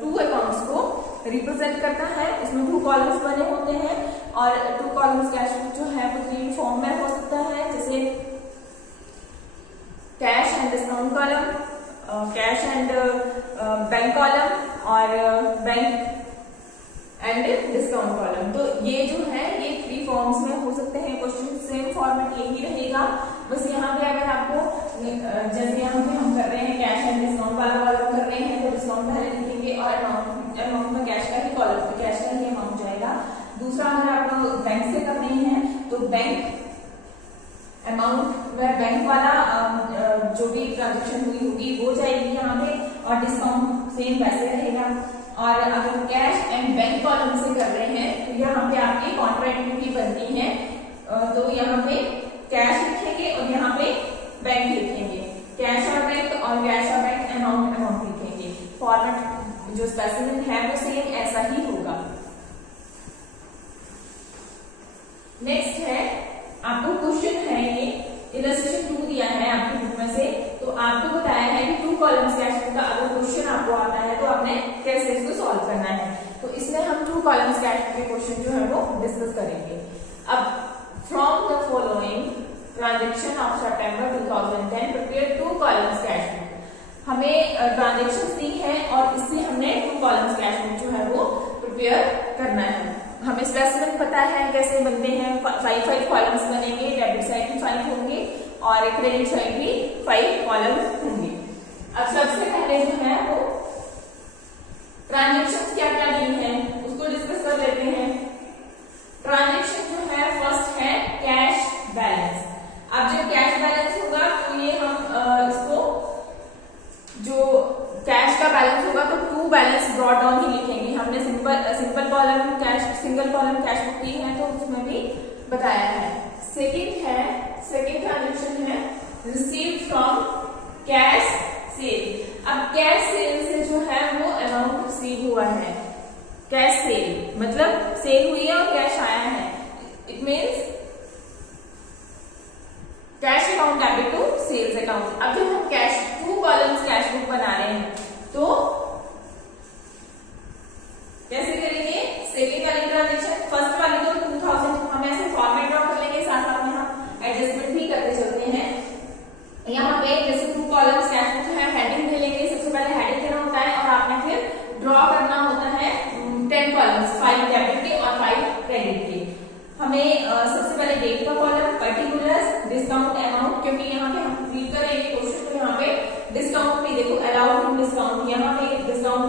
टू अकाउंट्स को रिप्रेजेंट करता है। उसमें टू कॉलम्स बने होते हैं और टू कॉलम्स कैश बुक जो है वो तीन फॉर्म में हो सकता है, जैसे cash and discount column, cash and bank column और बैंक एंड डिस्काउंट कॉलम। तो ये जो है ये थ्री फॉर्म्स में हो सकते हैं। क्वेश्चन सेम फॉर्मेट यही रहेगा, बस यहाँ पे अगर आपको जैसे यहाँ पे हम कर रहे हैं कैश एंड डिस्काउंट वाला कॉलम कर रहे हैं तो डिस्काउंट पहले लिखेंगे और अमाउंट में कैश का ही कॉलम, कैश का ही अमाउंट जाएगा। दूसरा अगर आप बैंक से कर रहे हैं तो बैंक अमाउंट वह बैंक वाला जो भी ट्रांजेक्शन हुई होगी वो जाएगी यहाँ पे, और डिस्काउंट सेम वैसे रहेगा। और अगर कैश एंड बैंक कॉलम से कर रहे हैं तो यहाँ पे आपकी कॉन्ट्रैक्टिविटी बनती है, तो यहाँ पे कैश लिखेंगे और यहाँ पे बैंक लिखेंगे, कैश और बैंक और कैश और बैंक अमाउंट लिखेंगे। फॉर्मेट जो स्पेसिफिक है वो सेम ऐसा ही होगा। नेक्स्ट है आपको क्वेश्चन है, ये इलस्ट्रेशन 2 दिया है आपकी बुक में से, तो आपको बताया है कि टू कॉलम्स कैश बुक का अगर क्वेश्चन आपको आता है तो आपने कैसे इसको सॉल्व करना है। तो इसमें हम टू कॉलम्स कैश बुक के क्वेश्चन जो है वो डिस्कस करेंगे। अब from the following transaction of September 2010 prepare to columns cash book. हमें ट्रांजेक्शन दी है और इससे हमने टू कॉलम्स कैश बुक जो है वो प्रिपेयर करना है। हमें स्पेसिफिक पता है कैसे बनते हैं, 5 कॉलम्स बनेंगे, डेबिट साइड भी 5 होंगे और क्रेडिट साइड भी 5 कॉलम्स होंगे। अब सबसे पहले जो है वो ट्रांजेक्शन क्या क्या दी है उसको डिस्कस कर लेते हैं। ट्रांजेक्शन जो है फर्स्ट है कैश बैलेंस। अब जब कैश बैलेंस होगा तो ये हम इसको जो कैश का बैलेंस होगा तो टू बैलेंस ब्रॉट डाउन ही लिखेंगे। हमने simple column cash, single column cash book की है तो उसमें भी बताया है। सेकंड ट्रांजेक्शन है रिसीव्ड फ्रॉम कैश सेल। अब कैश सेल से जो है वो अमाउंट रिसीव हुआ है, कैश सेल मतलब सेल हुई है और कैश आया है, it means cash account debit to sales account. अब जब हम cash two columns cash book बना रहे हैं तो कैसे करेंगे, सेकंड वाली ट्रांजेक्शन, फर्स्ट वाली तो 2000 हम ऐसे फॉर्मेट ड्रॉ कर लेंगे, साथ साथ में हम एडजस्टमेंट भी करते चलते हैं। यहाँ पे जैसे टू कॉलम्स कैश बुक है, हेडिंग ले लेंगे, सबसे पहले हेडिंग देना होता है और आपने फिर ड्रॉ करना होता है 10 कॉलम्स, 5 डेबिट के और 5 क्रेडिट के। हमें सबसे पहले डेट का कॉलम, पर्टिकुलर्स, डिस्काउंट अमाउंट, क्योंकि यहाँ पे हम फिल करेंगे क्वेश्चन तो यहाँ पे डिस्काउंट भी देखो, अलाउ टू डिस्काउंट, यहाँ पे डिस्काउंट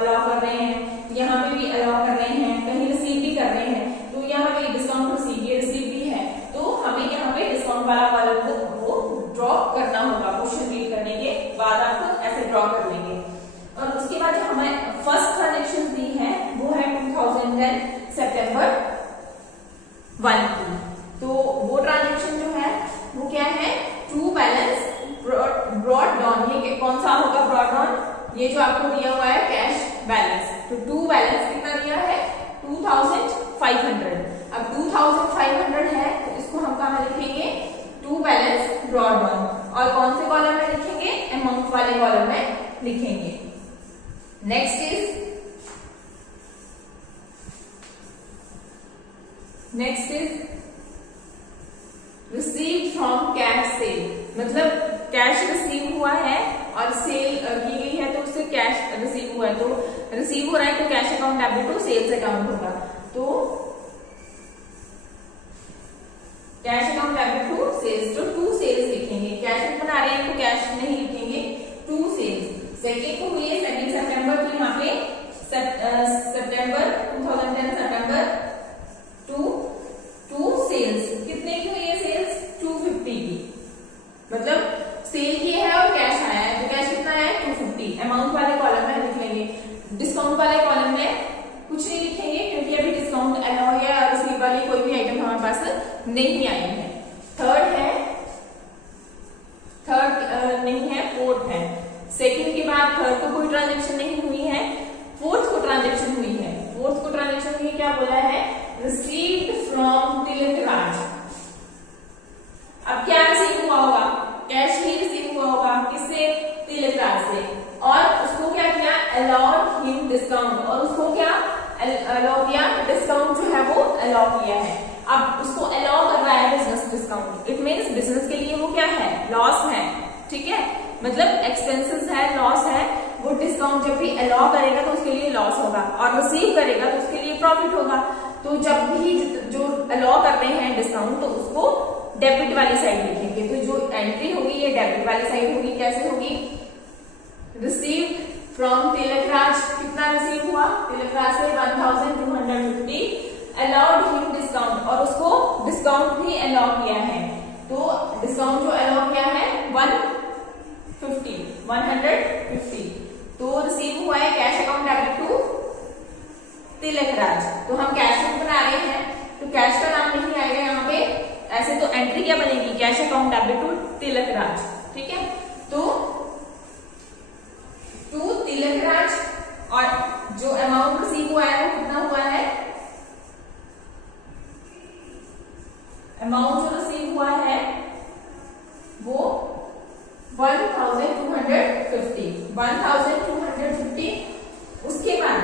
अलाउ कर रहे हैं, यहाँ पे भी अलाउ कर रहे हैं, कहीं रिसीव भी कर रहे हैं, तो यहाँ पे डिस्काउंट रिसीव भी है, तो हमें यहाँ पे डिस्काउंट वाला कॉलम को वो ड्रॉ करना होगा। क्वेश्चन फिल करने के बाद आप ऐसे ड्रॉ कर लेंगे। और उसके बाद जो हमें फर्स्ट ट्रांजेक्शन दी है वो है 2010 सितंबर 1 की, तो वो ट्रांजेक्शन जो है वो क्या है, टू बैलेंस ब्रॉट डाउन। ये कौन सा होगा ब्रॉट डाउन, ये जो आपको दिया हुआ है कैश बैलेंस, तो टू बैलेंस कितना दिया है 2500। अब 2500 है तो इसको हम कहाँ लिखेंगे, टू बैलेंस ब्रॉट डाउन, और कौन से कॉलम में लिखेंगे, अमाउंट वाले कॉलम में लिखेंगे। Next is receive from cash cell, मतलब कैश रिसीव हुआ है और सेल की गई है तो उससे कैश रिसीव हुआ है, तो रिसीव हो रहा है तो cash account debit to sales account होगा, तो cash account debit to sales, तो टू सेल्स लिखेंगे। कैश बना रहे हैं तो कैश नहीं लिखेंगे, टू सेल्स। सेकेंड को हुई है 2 सितंबर, तो यहाँ पे सितंबर 2010 सितंबर टू सेल्स, कितने की हुई है सेल्स, 250 की, मतलब सेल की है और कैश आया है, तो कैश कितना है 250। अमाउंट वाले कॉलम में लिख लेंगे, डिस्काउंट वाले कॉलम में कुछ नहीं लिखेंगे क्योंकि अभी डिस्काउंट अलाउ या रिसीव वाली कोई भी आइटम हमारे पास नहीं आई है। थर्ड नहीं है, फोर्थ है। सेकंड के बाद थर्ड को कोई ट्रांजेक्शन नहीं हुई है, फोर्थ को ट्रांजेक्शन हुई है। फोर्थ को ट्रांजेक्शन में क्या बोला है, रिसीव्ड फ्रॉम तिलक राज। अब क्या रिसीव हुआ होगा, कैश ही रिसीव हुआ होगा, किससे, तिलक राज से, और उसको क्या किया, अलाउड हिम डिस्काउंट, और उसको क्या अलाउ किया, डिस्काउंट जो है वो अलाउ किया है। अब उसको अलाउ कर रहा है business discount, it means business के लिए वो क्या है, लॉस है, ठीक है, मतलब एक्सपेंसेस है, लॉस है, वो डिस्काउंट जब भी अलाउ करेगा तो उसके लिए लॉस होगा, और रिसीव करेगा तो उसके लिए प्रॉफिट होगा। तो जब भी जो अलाउ कर रहे हैं डिस्काउंट, तो उसको डेबिट वाली साइड लिखेंगे, तो जो एंट्री होगी ये डेबिट वाली साइड होगी। कैसे होगी, रिसीव्ड फ्रॉम तिलक राज, कितना रिसीव हुआ, तिलक राज से 1250, अलाउड हिम डिस्काउंट, और उसको डिस्काउंट भी अलाउ किया है, तो डिस्काउंट जो अलाउ किया है 150, तो रिसीव हुआ है cash account debit to Tilak Raj. तो हम कैश बुक बना रहे हैं, तो कैश का नाम नहीं आएगा यहाँ पे, ऐसे तो एंट्री क्या बनेगी, cash account debit to Tilak Raj, ठीक है। तो टू तिलक राज, और जो अमाउंट रिसीव हुआ है वो कितना हुआ है, अमाउंट जो रिसीव हुआ है वो 1250। उसके बाद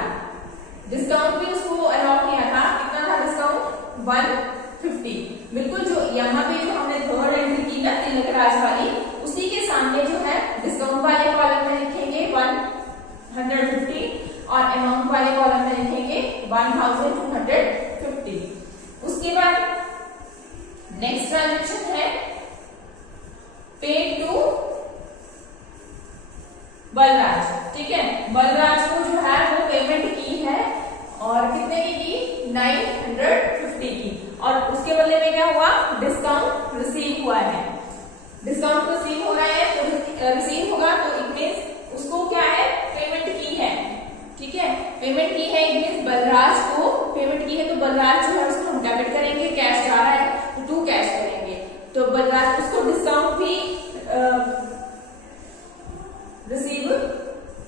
डिस्काउंट भी उसको अलाउ किया था, कितना था डिस्काउंट, 150। बिल्कुल जो यहाँ पे जो हमने थर्ड एंट्री की ना तिलक राज वाली, उसी के सामने जो है डिस्काउंट वाले कॉलम में लिखेंगे 150, और अमाउंट वाले कॉलम में लिखेंगे 1250। उसके बाद नेक्स्ट ट्रांजेक्शन है पेड टू बलराज, ठीक है, बलराज को जो है वो पेमेंट की है, और कितने की 950 की, और उसके बदले में क्या हुआ, डिस्काउंट रिसीव हुआ है, डिस्काउंट रिसीव हो रहा है, तो रिसीव होगा तो इट मींस उसको क्या है, पेमेंट की है, ठीक है, पेमेंट की है, इट मींस बलराज को पेमेंट की है, तो बलराज जो है उसको हम डेबिट करेंगे, कैश जा रहा है तो टू कैश करेंगे, तो बलराज उसको डिस्काउंट भी रिसीव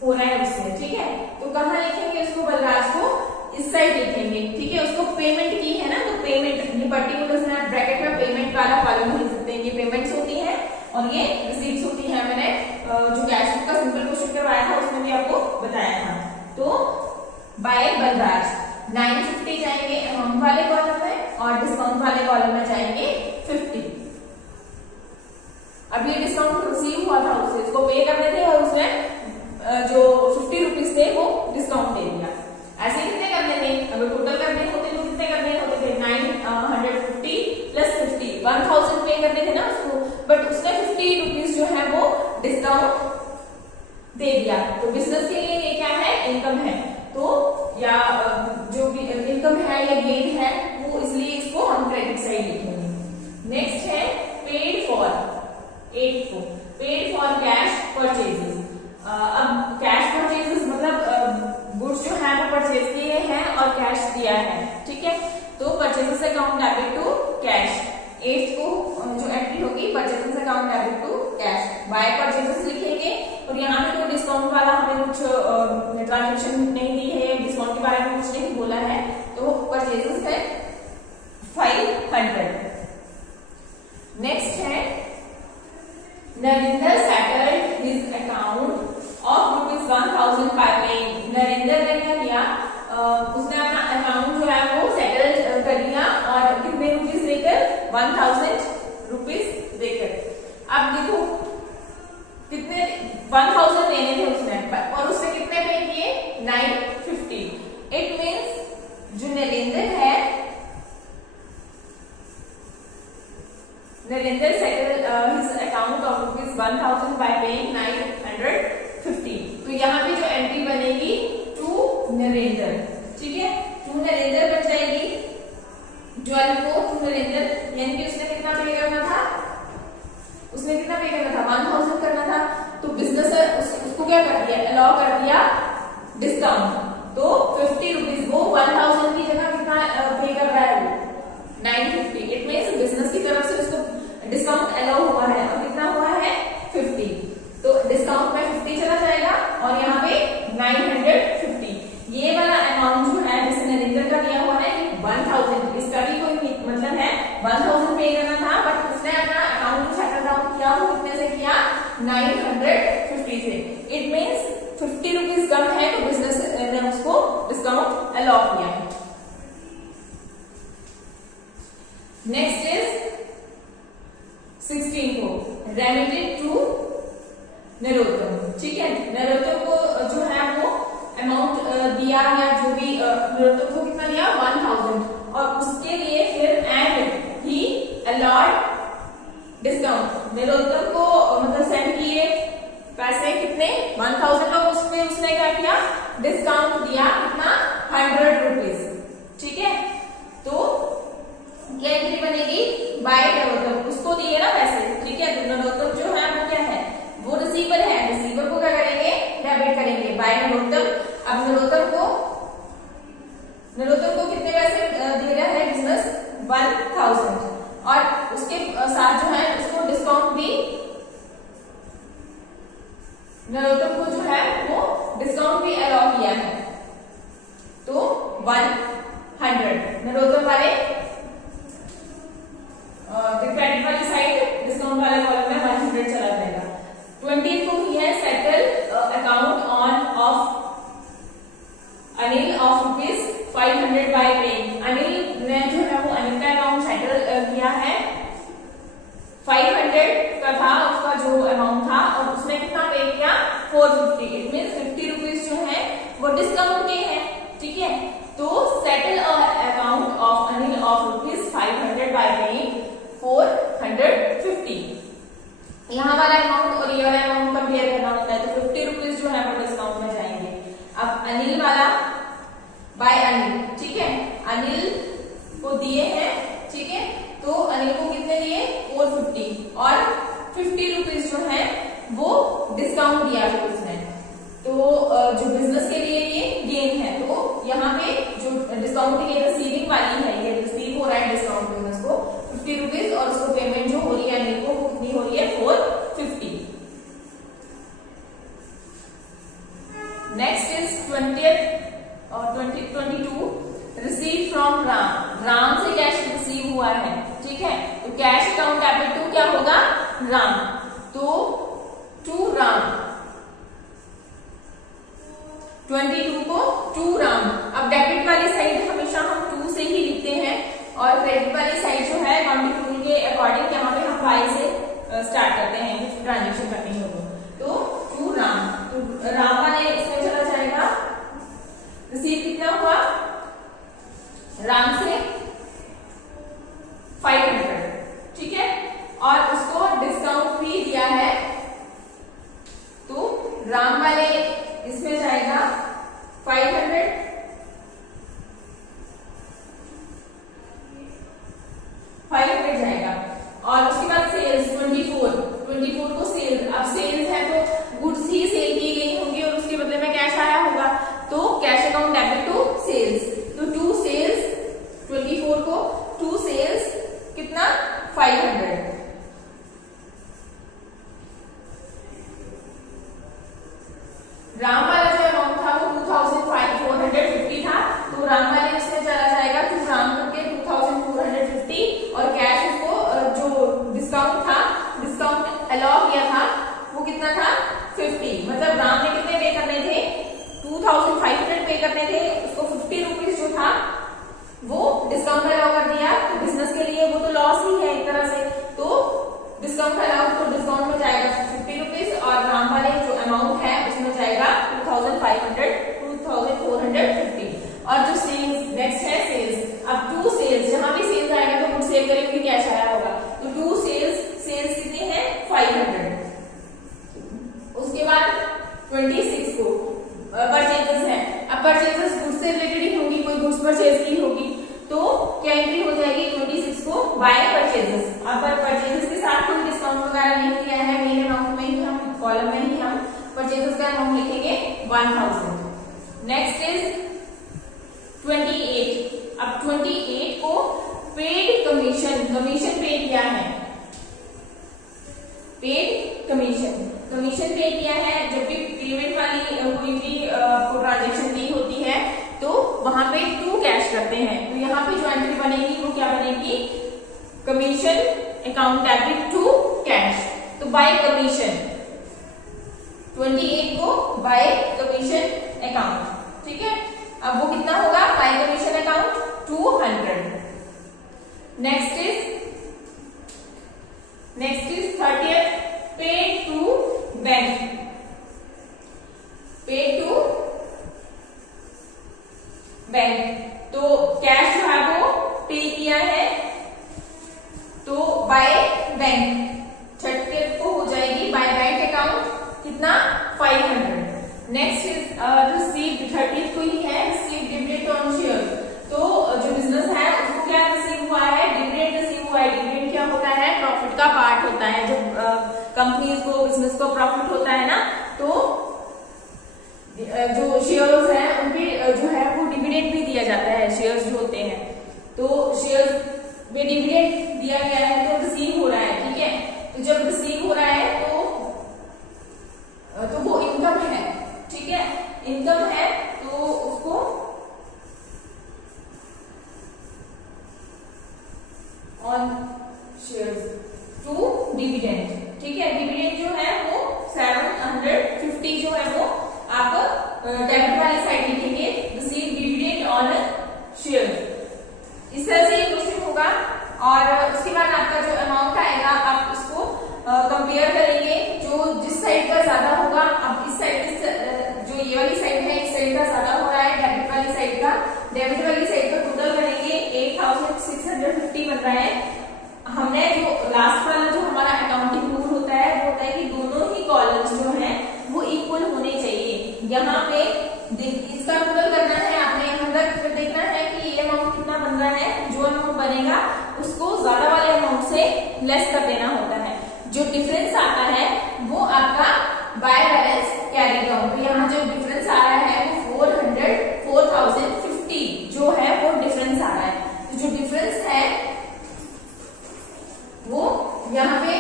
हो रहा है उससे, ठीक है। तो कहाँ लिखेंगे उसको, बलराज को इस साइड लिखेंगे, ठीक है, उसको पेमेंट की है ना, तो पेमेंट ये पर्टिकुलर ब्रैकेट में पेमेंट वाला कॉलम लिख सकते हैं, ये पेमेंट्स होती है और ये रिसीव्स होती है। मैंने जो कैश बुक का सिंपल क्वेश्चन करवाया था उसमें भी आपको बताया था। तो बाय बलराज 950 जाएंगे अमाउंट वाले कॉलम में, और डिस्काउंट वाले कॉलम में जाएंगे 50। अब ये डिस्काउंट रिसीव हुआ था उससे, इसको पे करने थे, और उसने जो 50 रुपीज थे वो डिस्काउंट दे दिया। ऐसे कितने करने थे, अगर टोटल करने होते तो कितने करने होते थे, 950 प्लस 50, 1000 पे करने थे ना उसको, बट उसने 50 रुपीज जो है वो डिस्काउंट दे दिया। तो बिजनेस के लिए ये क्या है, इनकम है, तो या जो भी इनकम है या गेन है वो, इसलिए इसको हम क्रेडिट साइड लिखेंगे। नेक्स्ट है paid for, paid for cash purchases. अब कैश परचेजेस मतलब गुड्स जो है वो परचेज किए हैं और कैश दिया है, ठीक है, तो purchases account debit to cash. 8 को जो एंट्री होगी purchases account debit to cash, by purchases लिखेंगे, और यहाँ पे तो डिस्काउंट वाला हमें कुछ ट्रांजेक्शन नहीं दी है, डिस्काउंट के बारे में कुछ नहीं बोला है, तो परचेजेस है 500। नेक्स्ट है Narendra settled his account of ₹1000 bye paying. Narendra ने क्या किया, उसने अपना अकाउंट जो है वो सेटल कर दिया, और कितने रुपीज देकर, 1000 रुपीज देकर। अब देखो कितने 1000 लेने थे उसने, और उसने कितने पे किए, 950। इट मीन्स जो नरेंद्र है, Narendra settle his account of ₹1000 bye paying 950। तो यहाँ पे जो एंट्री बनेगी टू नरेंद्र, ठीक है, टू नरेंद्र बन जाएगी 12 को टू नरेंद्र, यानी कि उसने कितना पे करना था, उसने कितना पे करना था, 1000 करना था, तो बिजनेस उसको क्या कर दिया, अलाउ कर दिया डिस्काउंट, तो 50 रुपीज, वो 1000 की जगह कितना पे कर रहा है, 950। इट मीन्स बिजनेस की तरफ से उसको डिस्काउंट अलाउ हुआ है, और कितना हुआ है, 50, तो डिस्काउंट में 50 चला जाएगा, और यहाँ पे 950। ये वाला अमाउंट जो है जिसने दिया या जो भी नरोत्तम को कितना दिया 1000 और उसके लिए फिर एंड ही अलॉट डिस्काउंट नरोत्तम को मतलब सेंड किए पैसे कितने 1000 और उसमें उसने क्या किया डिस्काउंट दिया कितना 100 रुपीज। ठीक है, तो क्या एंट्री बनेगी बाय नरोत्तम, उसको दिए ना पैसे। ठीक है, तो नरोत्तम जो है वो क्या है वो रिसीवर है, रिसीवर को क्या करेंगे डेबिट करेंगे बाय नरोत्तम। अब नरोत्तम को कितने पैसे दे रहा है बिजनेस 1000 और उसके साथ जो है उसको डिस्काउंट भी नरोत्तम को जो है वो डिस्काउंट भी अलाउ किया है तो 100 नरोत्तम वाले क्रेडिट वाली साइड डिस्काउंट वाले कॉलम में 100 चला जाएगा। 20 को ही है settle account on off Anil of ₹500 bye paying. Anil ने जो है वो अनिल का अकाउंट सेटल किया है 500 का था उसका जो अमाउंट था और उसने कितना पे किया 450। इट मीन 50 रुपीज जो है वो डिस्काउंट के हैं। ठीक है, तो settle account of Anil of ₹500 bye paying 450। यहाँ वाला अमाउंट और ये वाला अमाउंट कंपेयर करना होता है तो 50 रुपीज जो है वो डिस्काउंट में जाएंगे। अब अनिल वाला बाय अनिल, ठीक है, अनिल को दिए हैं। ठीक है, तो अनिल को कितने दिए 450 और 50 रुपीज जो है वो डिस्काउंट दिया फिर उसने। तो जो बिजनेस के लिए ये गेन है तो यहाँ पे जो डिस्काउंट ये रिसीविंग वाली है ये रिसीव हो रहा है डिस्काउंट बिजनेस को 50 रुपीज और उसको पेमेंट जो हो रही है अनिल को वो कितनी हो रही है 450। Next is 22 receive from Ram. Ram से कैश रिसीव हुआ है। ठीक है, तो कैश अकाउंट डेबिट टू क्या होगा राम, तो टू राम 22 को टू राम। अब डेबिट वाली साइड हमेशा हम 2 से ही लिखते हैं और क्रेडिट वाली साइड जो है अकाउंटिंग रूल के अकॉर्डिंग यहाँ पे हम Y से स्टार्ट करते हैं कुछ ट्रांजेक्शन करनी हो तो टू राम। तो राम वाले इसमें चला जाएगा रिसीव कितना हुआ राम से 500। ठीक है, और उसको डिस्काउंट भी दिया है तो राम वाले इसमें जाएगा 500 जाएगा और उसके बाद सेल्स 24 को सेल्स। अब सेल्स है तो गुड्स ही सेल की गई होंगी और उसके बदले में कैश आया होगा तो cash account debit to sales. तो टू सेल्स 24 को टू सेल्स कितना 500। राम वाला जो अमाउंट था वो 2450 था तो राम वाले इसमें चला जाएगा टू राम करके 2450 और कैश उसको जो डिस्काउंट था डिस्काउंट अलाउ किया था वो कितना था 50। मतलब राम ने कितने पे करने थे 2500 पे करने थे, उसको 50 रुपीज जो था वो डिस्काउंट अलाउ कर दिया। तो बिजनेस के लिए वो तो लॉस ही है एक तरह से, तो डिस्काउंट अलाउ तो डिस्काउंट में जाएगा 50 रुपीज और राम वाले जो अमाउंट है उसमें जाएगा 2450 और जो सेल्स नेक्स्ट है सेल्स। अब टू सेल्स जहां भी सेल्स आएगा तो गुड सेल करेंगे कैश आया होगा तो टू सेल्स कितने हैं 500। उसके बाद 26 को परचेजेस है। अब परचेजेस गुड्स से रिलेटेड ही होगी, कोई गुड्स परचेज की होगी तो क्या एंट्री हो जाएगी 26 को बाय परचेजेस। अब परचेजेस के साथ कोई डिस्काउंट वगैरह नहीं दिया है, मेन अमाउंट में ही हम कॉलम में ही हम परचेजेस का अमाउंट लिखेंगे 1000। Next is 28। अब 28 को पेड कमीशन पे किया है, पेड कमीशन पे किया है। जब भी पेमेंट वाली कोई भी ट्रांजेक्शन दी होती है तो वहां पे टू कैश करते हैं तो यहाँ पे जो एंट्री बनेगी वो क्या बनेगी commission account debit to cash. तो बाय कमीशन 28 को बाय कमीशन अकाउंट। ठीक है, अब वो कितना होगा by commission account 200। Next is 30th paid to bank. Paid to bank. तो कैश जो है वो पे किया है तो बाय बैंक, छठे को हो जाएगी बाय बैंक अकाउंट कितना 500। नेक्स्ट इज रिसीव्ड 30 को ही है रिसीव्ड डिविडेंड ऑन शेयर। तो जो बिजनेस है उसको क्या रिसीव हुआ है, डिविडेंड रिसीव हुआ है। डिविडेंड क्या होता है, प्रॉफिट का पार्ट होता है। जब कंपनीज को बिजनेस को प्रॉफिट होता है ना तो जो शेयर्स हैं उनपे जो है वो डिविडेंड भी दिया जाता है। शेयर्स जो होते हैं तो शेयर्स में डिविडेंड दिया गया है तो रिसीव हो रहा है, ठीक है। तो जब रिसीव हो रहा है तो वो इनकम है, ठीक है, इनकम है तो उसको ऑन शेयर्स टू डिविडेंड, ठीक है। डिविडेंड जो है वो 750 जो है वो आप डेबिट वाली साइड लिखेंगे, रिसीव डिविडेंड ऑन शेयर। इस तरह से ये क्वेश्चन होगा। और उसके बाद आपका जो अमाउंट आएगा आप उसको कंपेयर करेंगे, जो जिस साइड का ज्यादा होगा। अब इस साइड जो ये वाली साइड है इस साइड का ज्यादा हो रहा है डेबिट वाली साइड का, डेबिट वाली साइड का टोटल करेंगे 8650 बन रहा है। हमने जो लास्ट वाला जो हमारा अकाउंटिंग रूल होता है वो होता है कि दोनों ही कॉलम्स जो हैं वो इक्वल होने चाहिए। यहाँ पे इसका टोटल करना है आपने, यहाँ तक फिर देखना है कि ये अमाउंट कितना बन रहा है। जो अमाउंट बनेगा उसको ज्यादा वाले अमाउंट से लेस कर देना होता है। जो डिफरेंस आता है वो आपका बाय बैलेंस कैरी डाउन। तो यहाँ जो डिफरेंस आ रहा है वो 4050 जो है वो डिफरेंस आ रहा है। तो जो डिफरेंस है वो यहाँ पे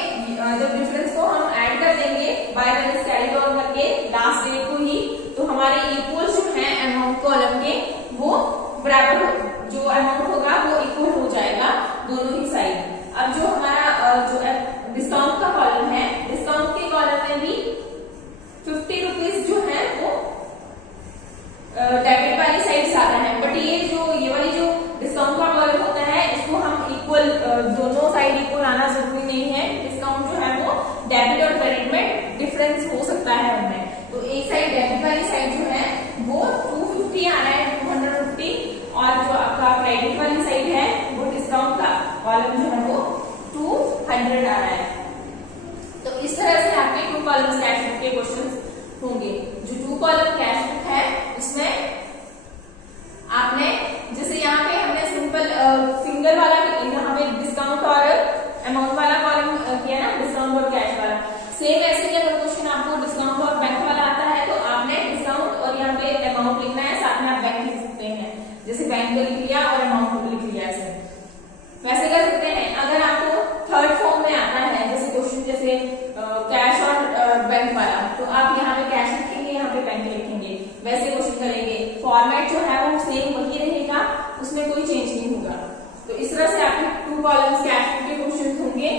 जब डिफरेंस को हम ऐड कर देंगे बाय बैलेंस कैरी डाउन करके लास्ट डेट को ही, तो हमारे इक्वल जो है अमाउंट कॉलम के वो बराबर हो, जो अमाउंट होगा वो इक्वल हो जाएगा दोनों ही साइड। अब जो हमारा जो डिस्काउंट का कॉलम है, डिस्काउंट के कॉलम में भी 50 रुपीज जो है वो डेबिट वाली साइड ज्यादा है। बट ये वाली जो डिस्काउंट का कॉलम होता है इसको हम इक्वल, दोनों साइड इक्वल आना जरूरी नहीं है। डिस्काउंट जो है वो डेबिट और क्रेडिट में डिफरेंस हो सकता है उनमें। तो एक साइड डेबिट वाली साइड जो है वो 250 आ रहा है, 250, और जो आपका क्रेडिट वाली साइड है वो डिस्काउंट का कॉलम जो है वो 200 आ रहा है। तो इस तरह से आपके 2 कॉलम्स कैश बुक के क्वेश्चन होंगे। जो 2 कॉलम कैश बुक है उसमें आपने जैसे यहाँ पे हमने सिंगल वाला यहाँ पे डिस्काउंट और अमाउंट वाला कॉलम किया ना, डिस्काउंट और कैश वाला। सेम ऐसे ही अगर क्वेश्चन आपको डिस्काउंट और बैंक वाला आता है तो आपने डिस्काउंट और यहाँ पे अमाउंट लिखना है, साथ में आप बैंक लिख सकते हैं। जैसे बैंक को लिख लिया और अमाउंट को लिख लिया, ऐसे वैसे कर सकते हैं। अगर आपको थर्ड फॉर्म में आता है जैसे क्वेश्चन जैसे कैश और बैंक वाला, तो आप यहाँ पे कैश लिखेंगे, यहाँ पे बैंक लिखेंगे, वैसे क्वेश्चन करेंगे। फॉर्मेट जो है वो सेम वही रहेगा, उसमें कोई चेंज नहीं होगा। तो इस तरह से आपके 2 कॉलम्स कैश बुक के क्वेश्चन होंगे।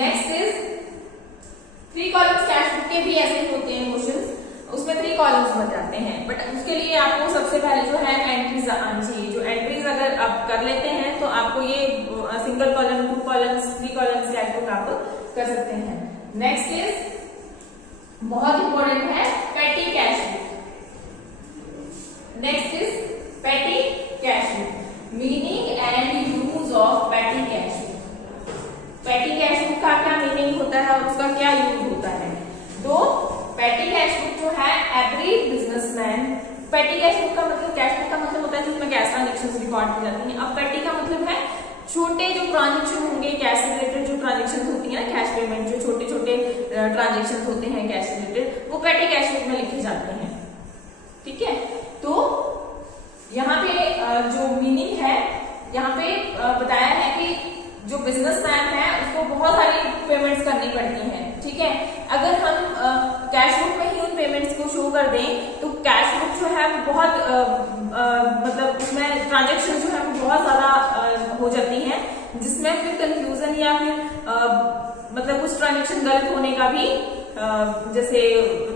Next is 3 columns cash book के भी ऐसे ही होते हैं क्वेश्चन, उसमें 3 कॉलम्स बन जाते हैं। बट उसके लिए आपको सबसे पहले जो है एंट्रीज आनी चाहिए। जो एंट्रीज अगर आप कर लेते हैं तो आपको ये single column, 2 columns, 3 columns cash book आप कर सकते हैं। नेक्स्ट इज बहुत इंपॉर्टेंट है पेटी कैश बुक। नेक्स्ट इज पेटी cash book, meaning and use of पेटी कैश बुक। पेटी कैश बुक का क्या मीनिंग होता है और उसका क्या यूज होता है। तो पेटी कैश बुक जो है एवरी बिजनेसमैन, पेटी कैश बुक का मतलब, कैश बुक का मतलब होता है जिसमें कैश ट्रांजेक्शन रिकॉर्ड की जाती है। अब पेटी का मतलब है छोटे जो ट्रांजेक्शन होंगे, कैश से रिलेटेड जो ट्रांजेक्शन होती है ना, कैश पेमेंट, जो छोटे छोटे ट्रांजेक्शन होते हैं कैश से रिलेटेड, वो पेटी कैश बुक में लिखे जाते हैं, ठीक है। तो यहाँ पे जो मीनिंग है यहाँ पे बताया है कि जो बिजनेसमैन है उसको बहुत सारी पेमेंट्स करनी पड़ती हैं, ठीक है। अगर हम कैश बुक में ही उन पेमेंट्स को शो कर दें तो कैश बुक जो है बहुत मतलब उसमें ट्रांजेक्शन जो है वो बहुत ज्यादा हो जाती हैं, जिसमें फिर कंफ्यूजन या फिर मतलब कुछ ट्रांजेक्शन गलत होने का भी जैसे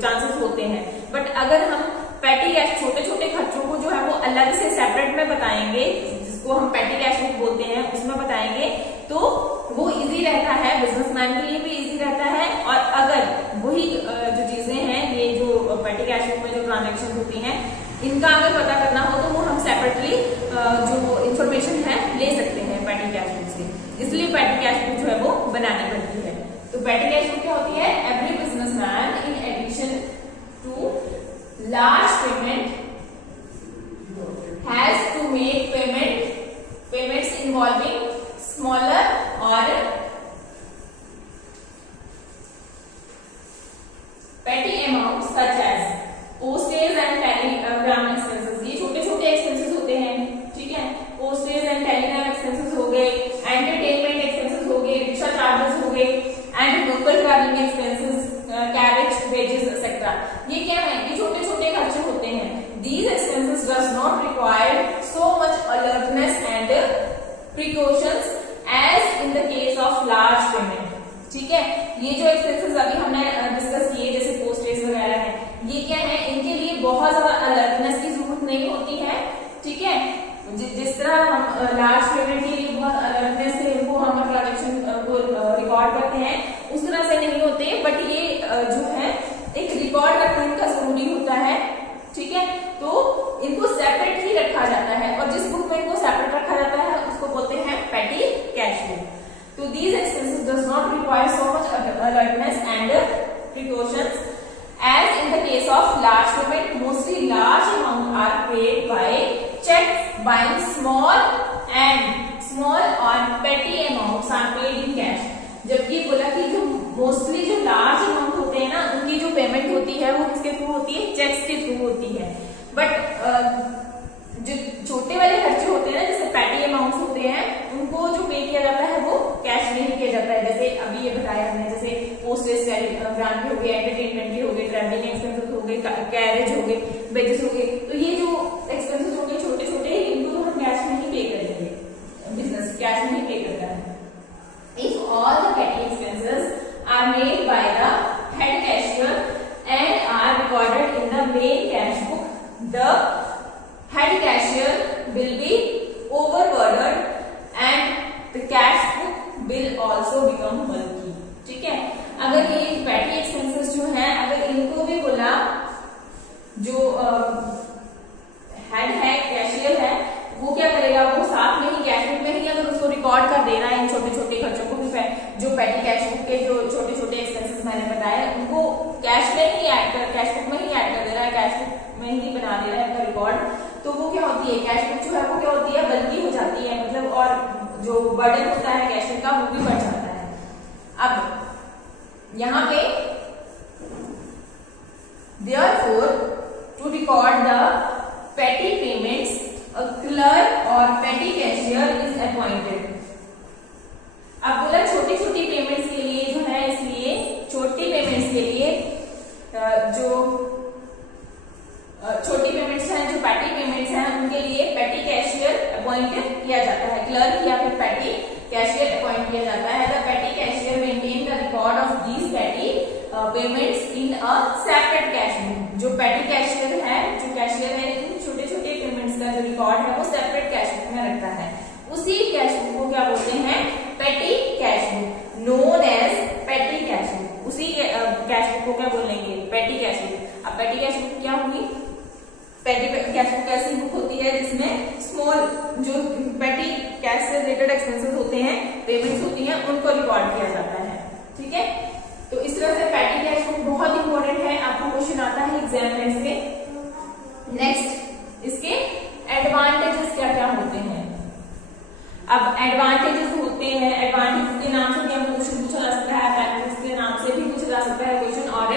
चांसेस होते हैं। बट अगर हम पेटी कैश, छोटे छोटे खर्चों को जो है वो अलग से सेपरेट में बताएंगे, जिसको हम पेटी कैश बुक बोलते हैं, उसमें बताएंगे तो वो इजी रहता है, बिजनेसमैन के लिए भी इजी रहता है। और अगर वही जो चीजें हैं, ये जो पेटी कैश बुक में जो ट्रांजेक्शन होती हैं इनका अगर पता करना हो तो वो हम सेपरेटली जो इंफॉर्मेशन है ले सकते हैं पेटी कैश बुक से, इसलिए पेटी कैश बुक जो है वो बनानी पड़ती है। तो पेटी कैश बुक क्या होती है? Every businessman in addition to large payment has to make payments involving smaller और petty amount such as postage and telegram expenses. ये छोटे छोटे एक्सपेंसेस होते हैं, ठीक है। पोस्टेज एंड टेलीग्राम एक्सपेंसेस हो गए, एंटरटेनमेंट एक्सपेंसेस हो गए, रिक्शा चार्जेस हो गए, and local travelling expenses, carriage wages etcetera. ये क्या है? ये छोटे छोटे खर्चे होते हैं। These expenses does not require so much alertness and precautions as in the case of large payment, ठीक है। ये जो एक्सपेंसेस अभी हमने डिस्कस किए जैसे पोस्टेज वगैरह है, ये क्या है? इनके लिए बहुत ज्यादा अलर्टनेस की जरूरत नहीं होती है, ठीक है। जिस तरह हम लार्ज पेमेंट के लिए बहुत अलर्टनेस से इनको हम ट्रांजेक्शन को रिकॉर्ड करते हैं, उस तरह से नहीं होते, बट ये जो है एक रिकॉर्ड रखना इनका जरूरी होता है, ठीक है। तो इनको सेपरेट ही रखा जाता है और जिस बुक में इनको सेपरेट रखा जाता है उसको बोलते हैं पेटी कैश बुक। तो these expenses does not require so much alertness and precautions as in the case of large payment. Mostly large amounts are paid by checks, buying small or petty amounts are paid in cash. जबकि बोला कि जो mostly जो large amount होते हैं ना, उनकी जो पेमेंट होती है वो किसके थ्रू होती है? चेक्स के थ्रू होती है। बट जो छोटे वाले खर्चे होते हैं ना, जैसे पेटी अमाउंट्स होते हैं, उनको जो पे किया जाता है वो कैश में ही किया जाता है। जैसे अभी ये बताया हमने, जैसे पोस्टेज टेलीग्राम के हो गए, एंटरटेनमेंट के हो गए, ट्रैवलिंग एक्सपेंसेस हो गए, कैरेज हो गए, वेजेस हो गए। तो ये जो एक्सपेंसेस हो गए छोटे छोटे, इनको हम कैश में ही पे करेंगे, बिजनेस कैश में ही पे करता है। If all the petty expenses are made by the head cashier and are recorded in the main cash book, the head cashier will be overburdened and the cash book will also become bulky, ठीक है। अगर ये petty expenses जो है, अगर इनको भी बोला जो हेड है, कैशियर है, वो क्या करेगा? वो साथ में ही कैश बुक में ही अगर उसको रिकॉर्ड कर देना है इन छोटे छोटे खर्चों को भी, जो पेटी कैश बुक के जो छोटे छोटे एक्सपेंसेस मैंने बताया उनको कैश में ही ऐड कर, कैश बुक में ही ऐड कर दे रहा है, कैश बुक में ही बना दे रहा है अपना रिकॉर्ड, तो वो क्या होती है? कैश बुक जो है वो क्या होती है? बल्कि हो जाती है, मतलब, और जो बर्डन होता है कैशियर का वो भी बढ़ जाता है। अब यहाँ पे therefore to record the petty payments a clerk or petty cashier is appointed। अब बोला छोटी छोटी पेमेंट्स के लिए जो है, इसलिए छोटी पेमेंट्स के लिए जो छोटी पेमेंट्स हैं, जो पेटी पेमेंट्स हैं, उनके लिए पेटी कैशियर अपॉइंट किया जाता है, क्लर्क या फिर पेटी कैशियर अपॉइंट किया जाता है। The petty cashier maintain the record of these petty payments in a separate cash book. जो पेटी कैशियर है, जो कैशियर है, इन छोटे छोटे पेमेंट्स का जो रिकॉर्ड है वो सेपरेट कैश बुक में रखता है। उसी कैश बुक को क्या बोलते हैं? Petty cash book, known as petty cash book. उसी कैश बुक को क्या बोलेंगे? पेटी कैश बुक। अब पेटी कैश बुक क्या हुई? पेटी कैश बुक ऐसी बुक होती है जिसमें स्मॉल, जो पेटी कैश से रिलेटेड एक्सपेंसेस होते हैं, पेमेंट्स होती हैं, उनको रिकॉर्ड किया जाता है, ठीक है। तो इस तरह से पेटी कैश बुक बहुत इंपॉर्टेंट है, आपको क्वेश्चन आता है एग्जाम में इससे। नेक्स्ट, इसके एडवांटेजेस क्या क्या होते हैं? अब एडवांटेजेस होते हैं, एडवांटेज के नाम से भी हमको क्वेश्चन पूछा जा सकता है, बेनिफिट्स के नाम से भी पूछा जा सकता है क्वेश्चन। और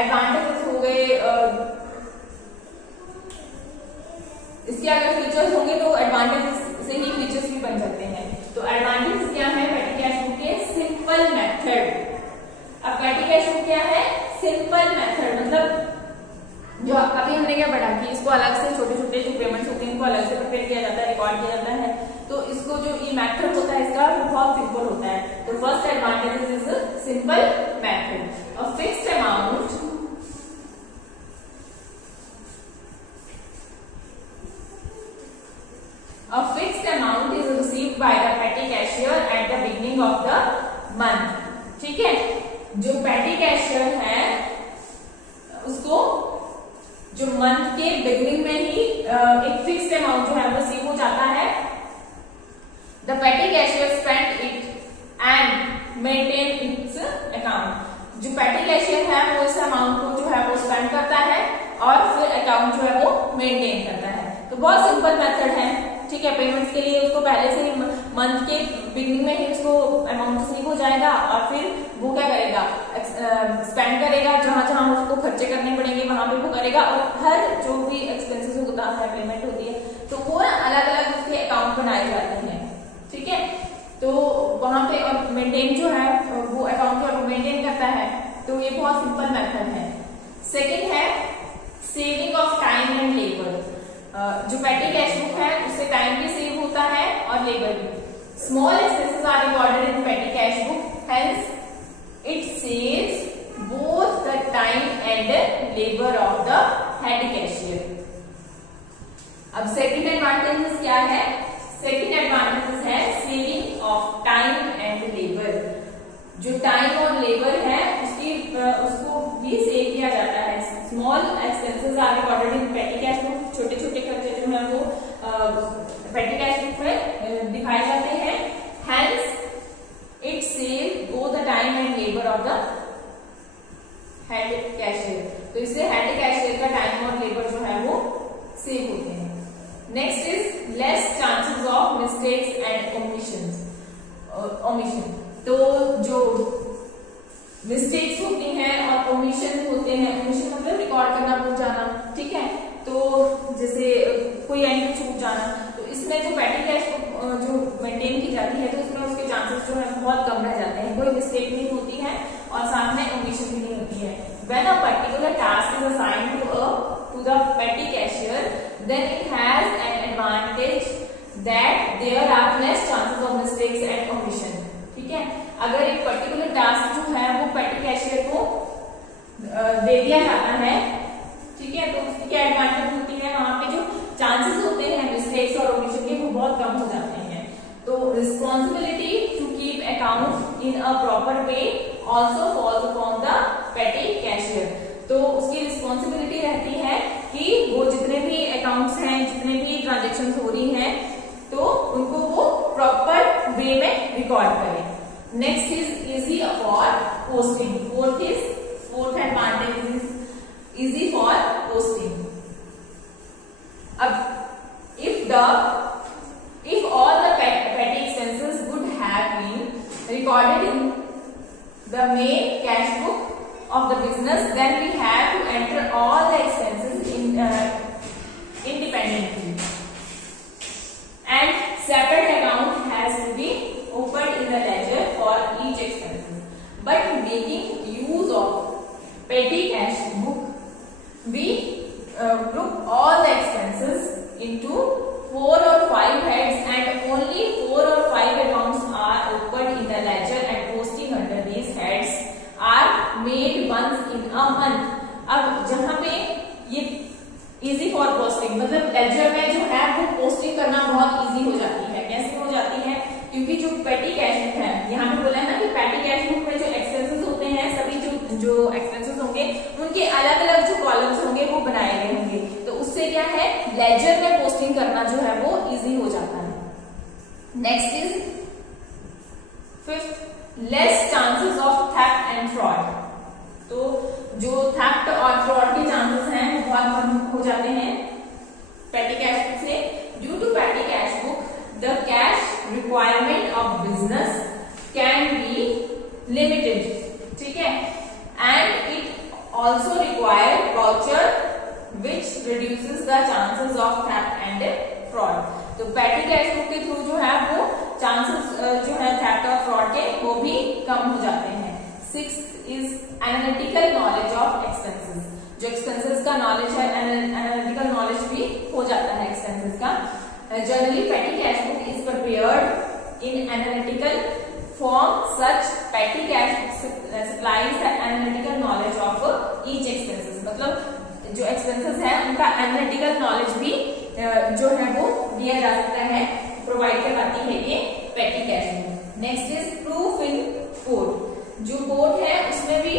एडवांटेजेस हो गए, इसके अगर फीचर्स होंगे तो एडवांटेजेस से ही फीचर्स भी बन सकते हैं। तो एडवांटेजेस क्या है पेटी कैश बुक के? Simple method. अब पेटी कैश बुक क्या है? सिंपल मेथड, मतलब जो अभी हमने क्या पढ़ा कि इसको अलग से छोटे छोटे जो पेमेंट्स होते हैं इनको अलग से प्रिपेयर किया जाता है, रिकॉर्ड किया जाता है। तो इसको जो ये मेथड होता है इसका बहुत सिंपल होता है। तो first advantage is simple method. A fixed amount is received by the petty cashier at the beginning of the month, ठीक है। जो पेटी कैशियर है जो मंथ के बिगनिंग में ही एक फिक्स्ड अमाउंट जो है वो रिसीव हो जाता है। The petty cashier spend it and maintain its account. जो पेटी कैशियर है वो इस अमाउंट को जो है वो स्पेंड करता है और फिर अकाउंट जो है वो मेंटेन करता है। तो बहुत सिंपल मेथड है, ठीक है। पेमेंट्स के लिए उसको पहले से ही मंथ के बिगनिंग में ही उसको अमाउंट रिसीव हो जाएगा और फिर वो क्या करेगा, स्पेंड करेगा, जहां जहां उसको खर्चे करने पड़ेंगे वहां पे वो करेगा, और हर जो भी एक्सपेंसेस होता है, पेमेंट होती है, तो वो अलग अलग उसके अकाउंट बनाए जाते हैं, ठीक है। तो वहां पे और मेंटेन जो है वो अकाउंट जो है मेंटेन करता है। तो ये बहुत सिंपल मेथड है। सेकेंड है saving of time and labour. जो पेटी कैश बुक है उससे टाइम भी सेव होता है और लेबर भी। Small expenses are recorded in petty cash book, hence it saves both the time and labour of the head cashier. अब सेकंड एडवांटेज क्या है? सेकंड एडवांटेज है saving of time and labour. जो time और labour है उसको भी save किया जाता है। Small expenses are recorded in petty cash book. छोटे छोटे खर्चे जो है वो पेटी कैश बुक में दिखाए जाते हैं। Hence it save both the time and labour of the head cashier. तो इससे हेड कैशियर का टाइम और लेबर जो है वो सेव होते हैं। Next is less chances of mistakes and omission. तो जो मिस्टेक्स होती हैं और ओमिशन होते हैं, ओमिशन मतलब रिकॉर्ड करना भूल जाना, ठीक है। तो जैसे कोई एंट्री छूट जाना, तो इसमें जो पेटी कैश जो मेंटेन की जाती है तो इसमें उसके चांसेस जो है बहुत कम रह जाते हैं, कोई मिस्टेक नहीं होती है और साथ में ओमिशन भी नहीं होती है। When a particular task is assigned to the petty cashier, then it has an advantage that there are less chances of mistakes and omission, ठीक है। अगर एक पर्टिकुलर टास्क जो है वो पेटी कैशियर को दे दिया जाता है, ठीक है, तो उसकी क्या एडवांटेज होती है, वहां पे जो चांसेस होते हैं मिस्टेक्स और ओमिशन के वो बहुत कम हो जाते हैं। तो responsibility to keep account in a proper way also falls upon the petty cashier. तो उसकी रिस्पॉन्सिबिलिटी रहती है कि वो जितने भी अकाउंट्स हैं, जितने भी ट्रांजेक्शन हो रही हैं, तो उनको वो प्रॉपर वे में रिकॉर्ड करे। Next is easy for posting. Fourth advantage is easy for posting. अब if all the petty expenses would have been recorded in the main cash book of the business, then we have to enter all the expenses independently, and separate account has to be opened in the ledger for each expenses. But making use of petty cash book, we group all the expenses into 4 or 5 heads, and only 4 or 5 accounts are opened in the ledger, and posting under these heads are made once in a month. अब जहां पे ये easy for posting मतलब laser में जो है वो posting करना बहुत इजी हो जाती है। कैसे हो जाती है? क्योंकि जो पेटी कैश बुक है, यहाँ पे बोला है ना कि पेटी कैश बुक में जो एक्सपेंसेस होते हैं, सभी जो एक्सपेंसेस होंगे उनके अलग अलग जो कॉलम्स होंगे वो बनाए गए होंगे। तो उससे क्या है, लेजर में पोस्टिंग करना जो है वो इजी हो जाता है। Next is fifth, less chances of theft and fraud. तो जो थेफ्ट और फ्रॉड के चांसेस हैं वो बहुत कम हो जाते हैं पेटी कैश बुक से। Due to petty cash book the cash requirement of business can be limited, ठीक है, and it also require voucher which reduces the chances of theft and fraud. तो पेटी कैश बुक के through जो है वो chances जो है थेफ्ट और फ्रॉड के वो भी कम हो जाते हैं। Sixth is analytical knowledge of expenses. जो एक्सपेंसेस का नॉलेज है, एनालिटिकल नॉलेज भी हो जाता है एक्सपेंसेस का। Generally, petty cash book is prepared in analytical form. Such petty cash book supplies the analytical knowledge of each expenses. मतलब जो expenses है उनका analytical knowledge भी जो है वो दिया जा सकता है, प्रोवाइड करवाती है ये petty cash book. Next is proof in court. जो कोर्ट है उसमें भी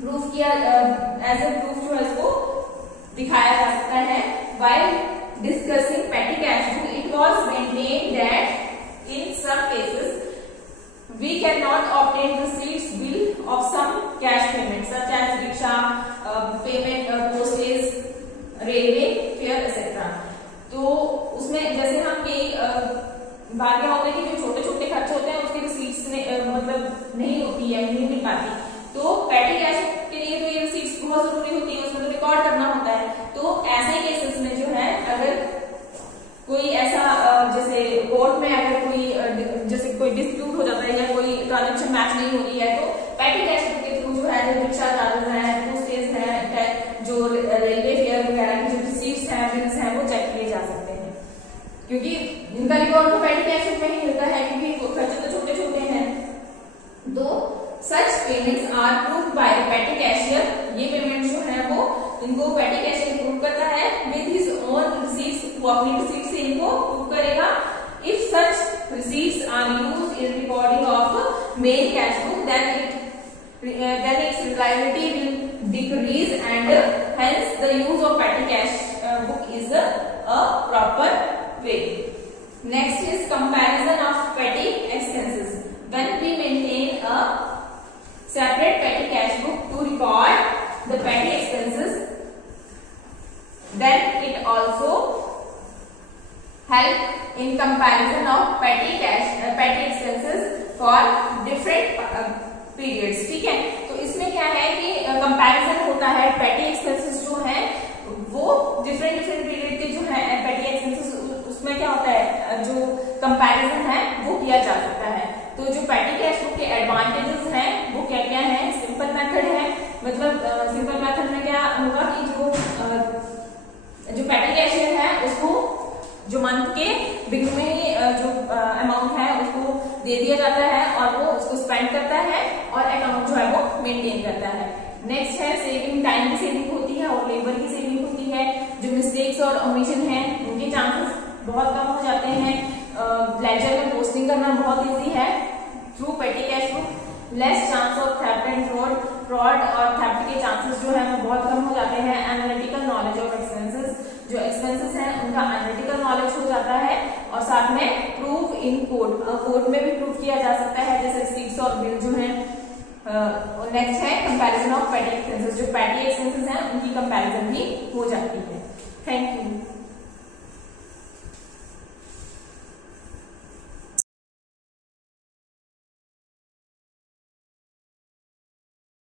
प्रूफ किया एज ए प्रूफ जो है इसको दिखाया जा सकता है। While discussing petty cash book, it was maintained that in some cases we cannot obtain receipts bill of some cash payments such as rickshaw payment, postage, railway fare etc. तो उसमें जैसे हम कई बार क्या होता है कि जो छोटे छोटे खर्च होते हैं उसकी रिसीट्स मतलब नहीं होती है, नहीं मिल पाती, तो पेटी कैश के लिए तो ये रिसीट्स बहुत जरूरी होती है, उसमें तो रिकॉर्ड करना होता है। तो ऐसे केसेस में जो है अगर कोई ऐसा जैसे कोर्ट में अगर कोई जैसे कोई डिस्प्यूट हो जाता है या कोई ट्रांजेक्शन मैच नहीं हो रही है, तो पेटी कैश बुक के थ्रू जो है जो रिक्शा चार्जेस है, पोस्टेज है, जो रेलवे फेयर वगैरह की जो रिसीट्स हैं, बिल्स हैं, वो चेक किए जा सकते हैं, क्योंकि इनका रिकॉर्ड तो पेटी कैश बुक में ही मिलता है, क्योंकि खर्चे तो छोटे छोटे हैं। तो such payments are proved by the petty cashier, ये पेमेंट जो है वो इनको पेटी कैशियर प्रूव करता है विद हिज ओन रिसीट्स, वो अपनी रिसीट्स से इनको प्रूव करेगा। If such receipts are used in recording of main cash book then its reliability will decrease and hence the use of petty cash book is a proper way. Next is comparison of petty expenses. When we maintain a separate petty cash book to record the petty expenses, then it also help in comparison of petty expenses for different periods. ठीक है, तो इसमें क्या है कि comparison होता है, पेटी एक्सपेंसेस जो हैं वो डिफरेंट पीरियड के जो है पेटी एक्सपेंसेस, उसमें क्या होता है जो कंपैरिजन है वो किया जा सकता है। तो जो पेटी कैश बुक के एडवांटेजेस हैं वो क्या क्या है, सिंपल मेथड है, मतलब सिंपल मेथड में क्या होगा कि जो पेटी कैशियर है उसको जो मंथ के बिगिनिंग में ही जो अमाउंट है उसको दे दिया जाता है और वो उसको स्पेंड करता है और अकाउंट जो है वो मेंटेन करता है। नेक्स्ट है सेविंग, टाइम की सेविंग होती है और लेबर की सेविंग होती है। जो मिस्टेक्स और ओमिशन है उनके चांसेस बहुत कम हो जाते हैं। लेजर में पोस्टिंग करना बहुत इजी है थ्रू पेटी cash book. Less chance of theft and fraud और थेफ्ट के चांसेस जो है वो बहुत कम हो जाते हैं। एनालिटिकल नॉलेज ऑफ एक्सपेंसेस, जो एक्सपेंसेस हैं उनका एनालिटिकल नॉलेज हो जाता है और साथ में प्रूफ इन कोर्ट में भी प्रूफ किया जा सकता है, जैसे रिसीट्स और बिल जो है। नेक्स्ट है कंपैरिजन ऑफ पेटी एक्सपेंसेस, जो पेटी एक्सपेंसेस हैं उनकी कंपैरिजन भी हो जाती है। Thank you.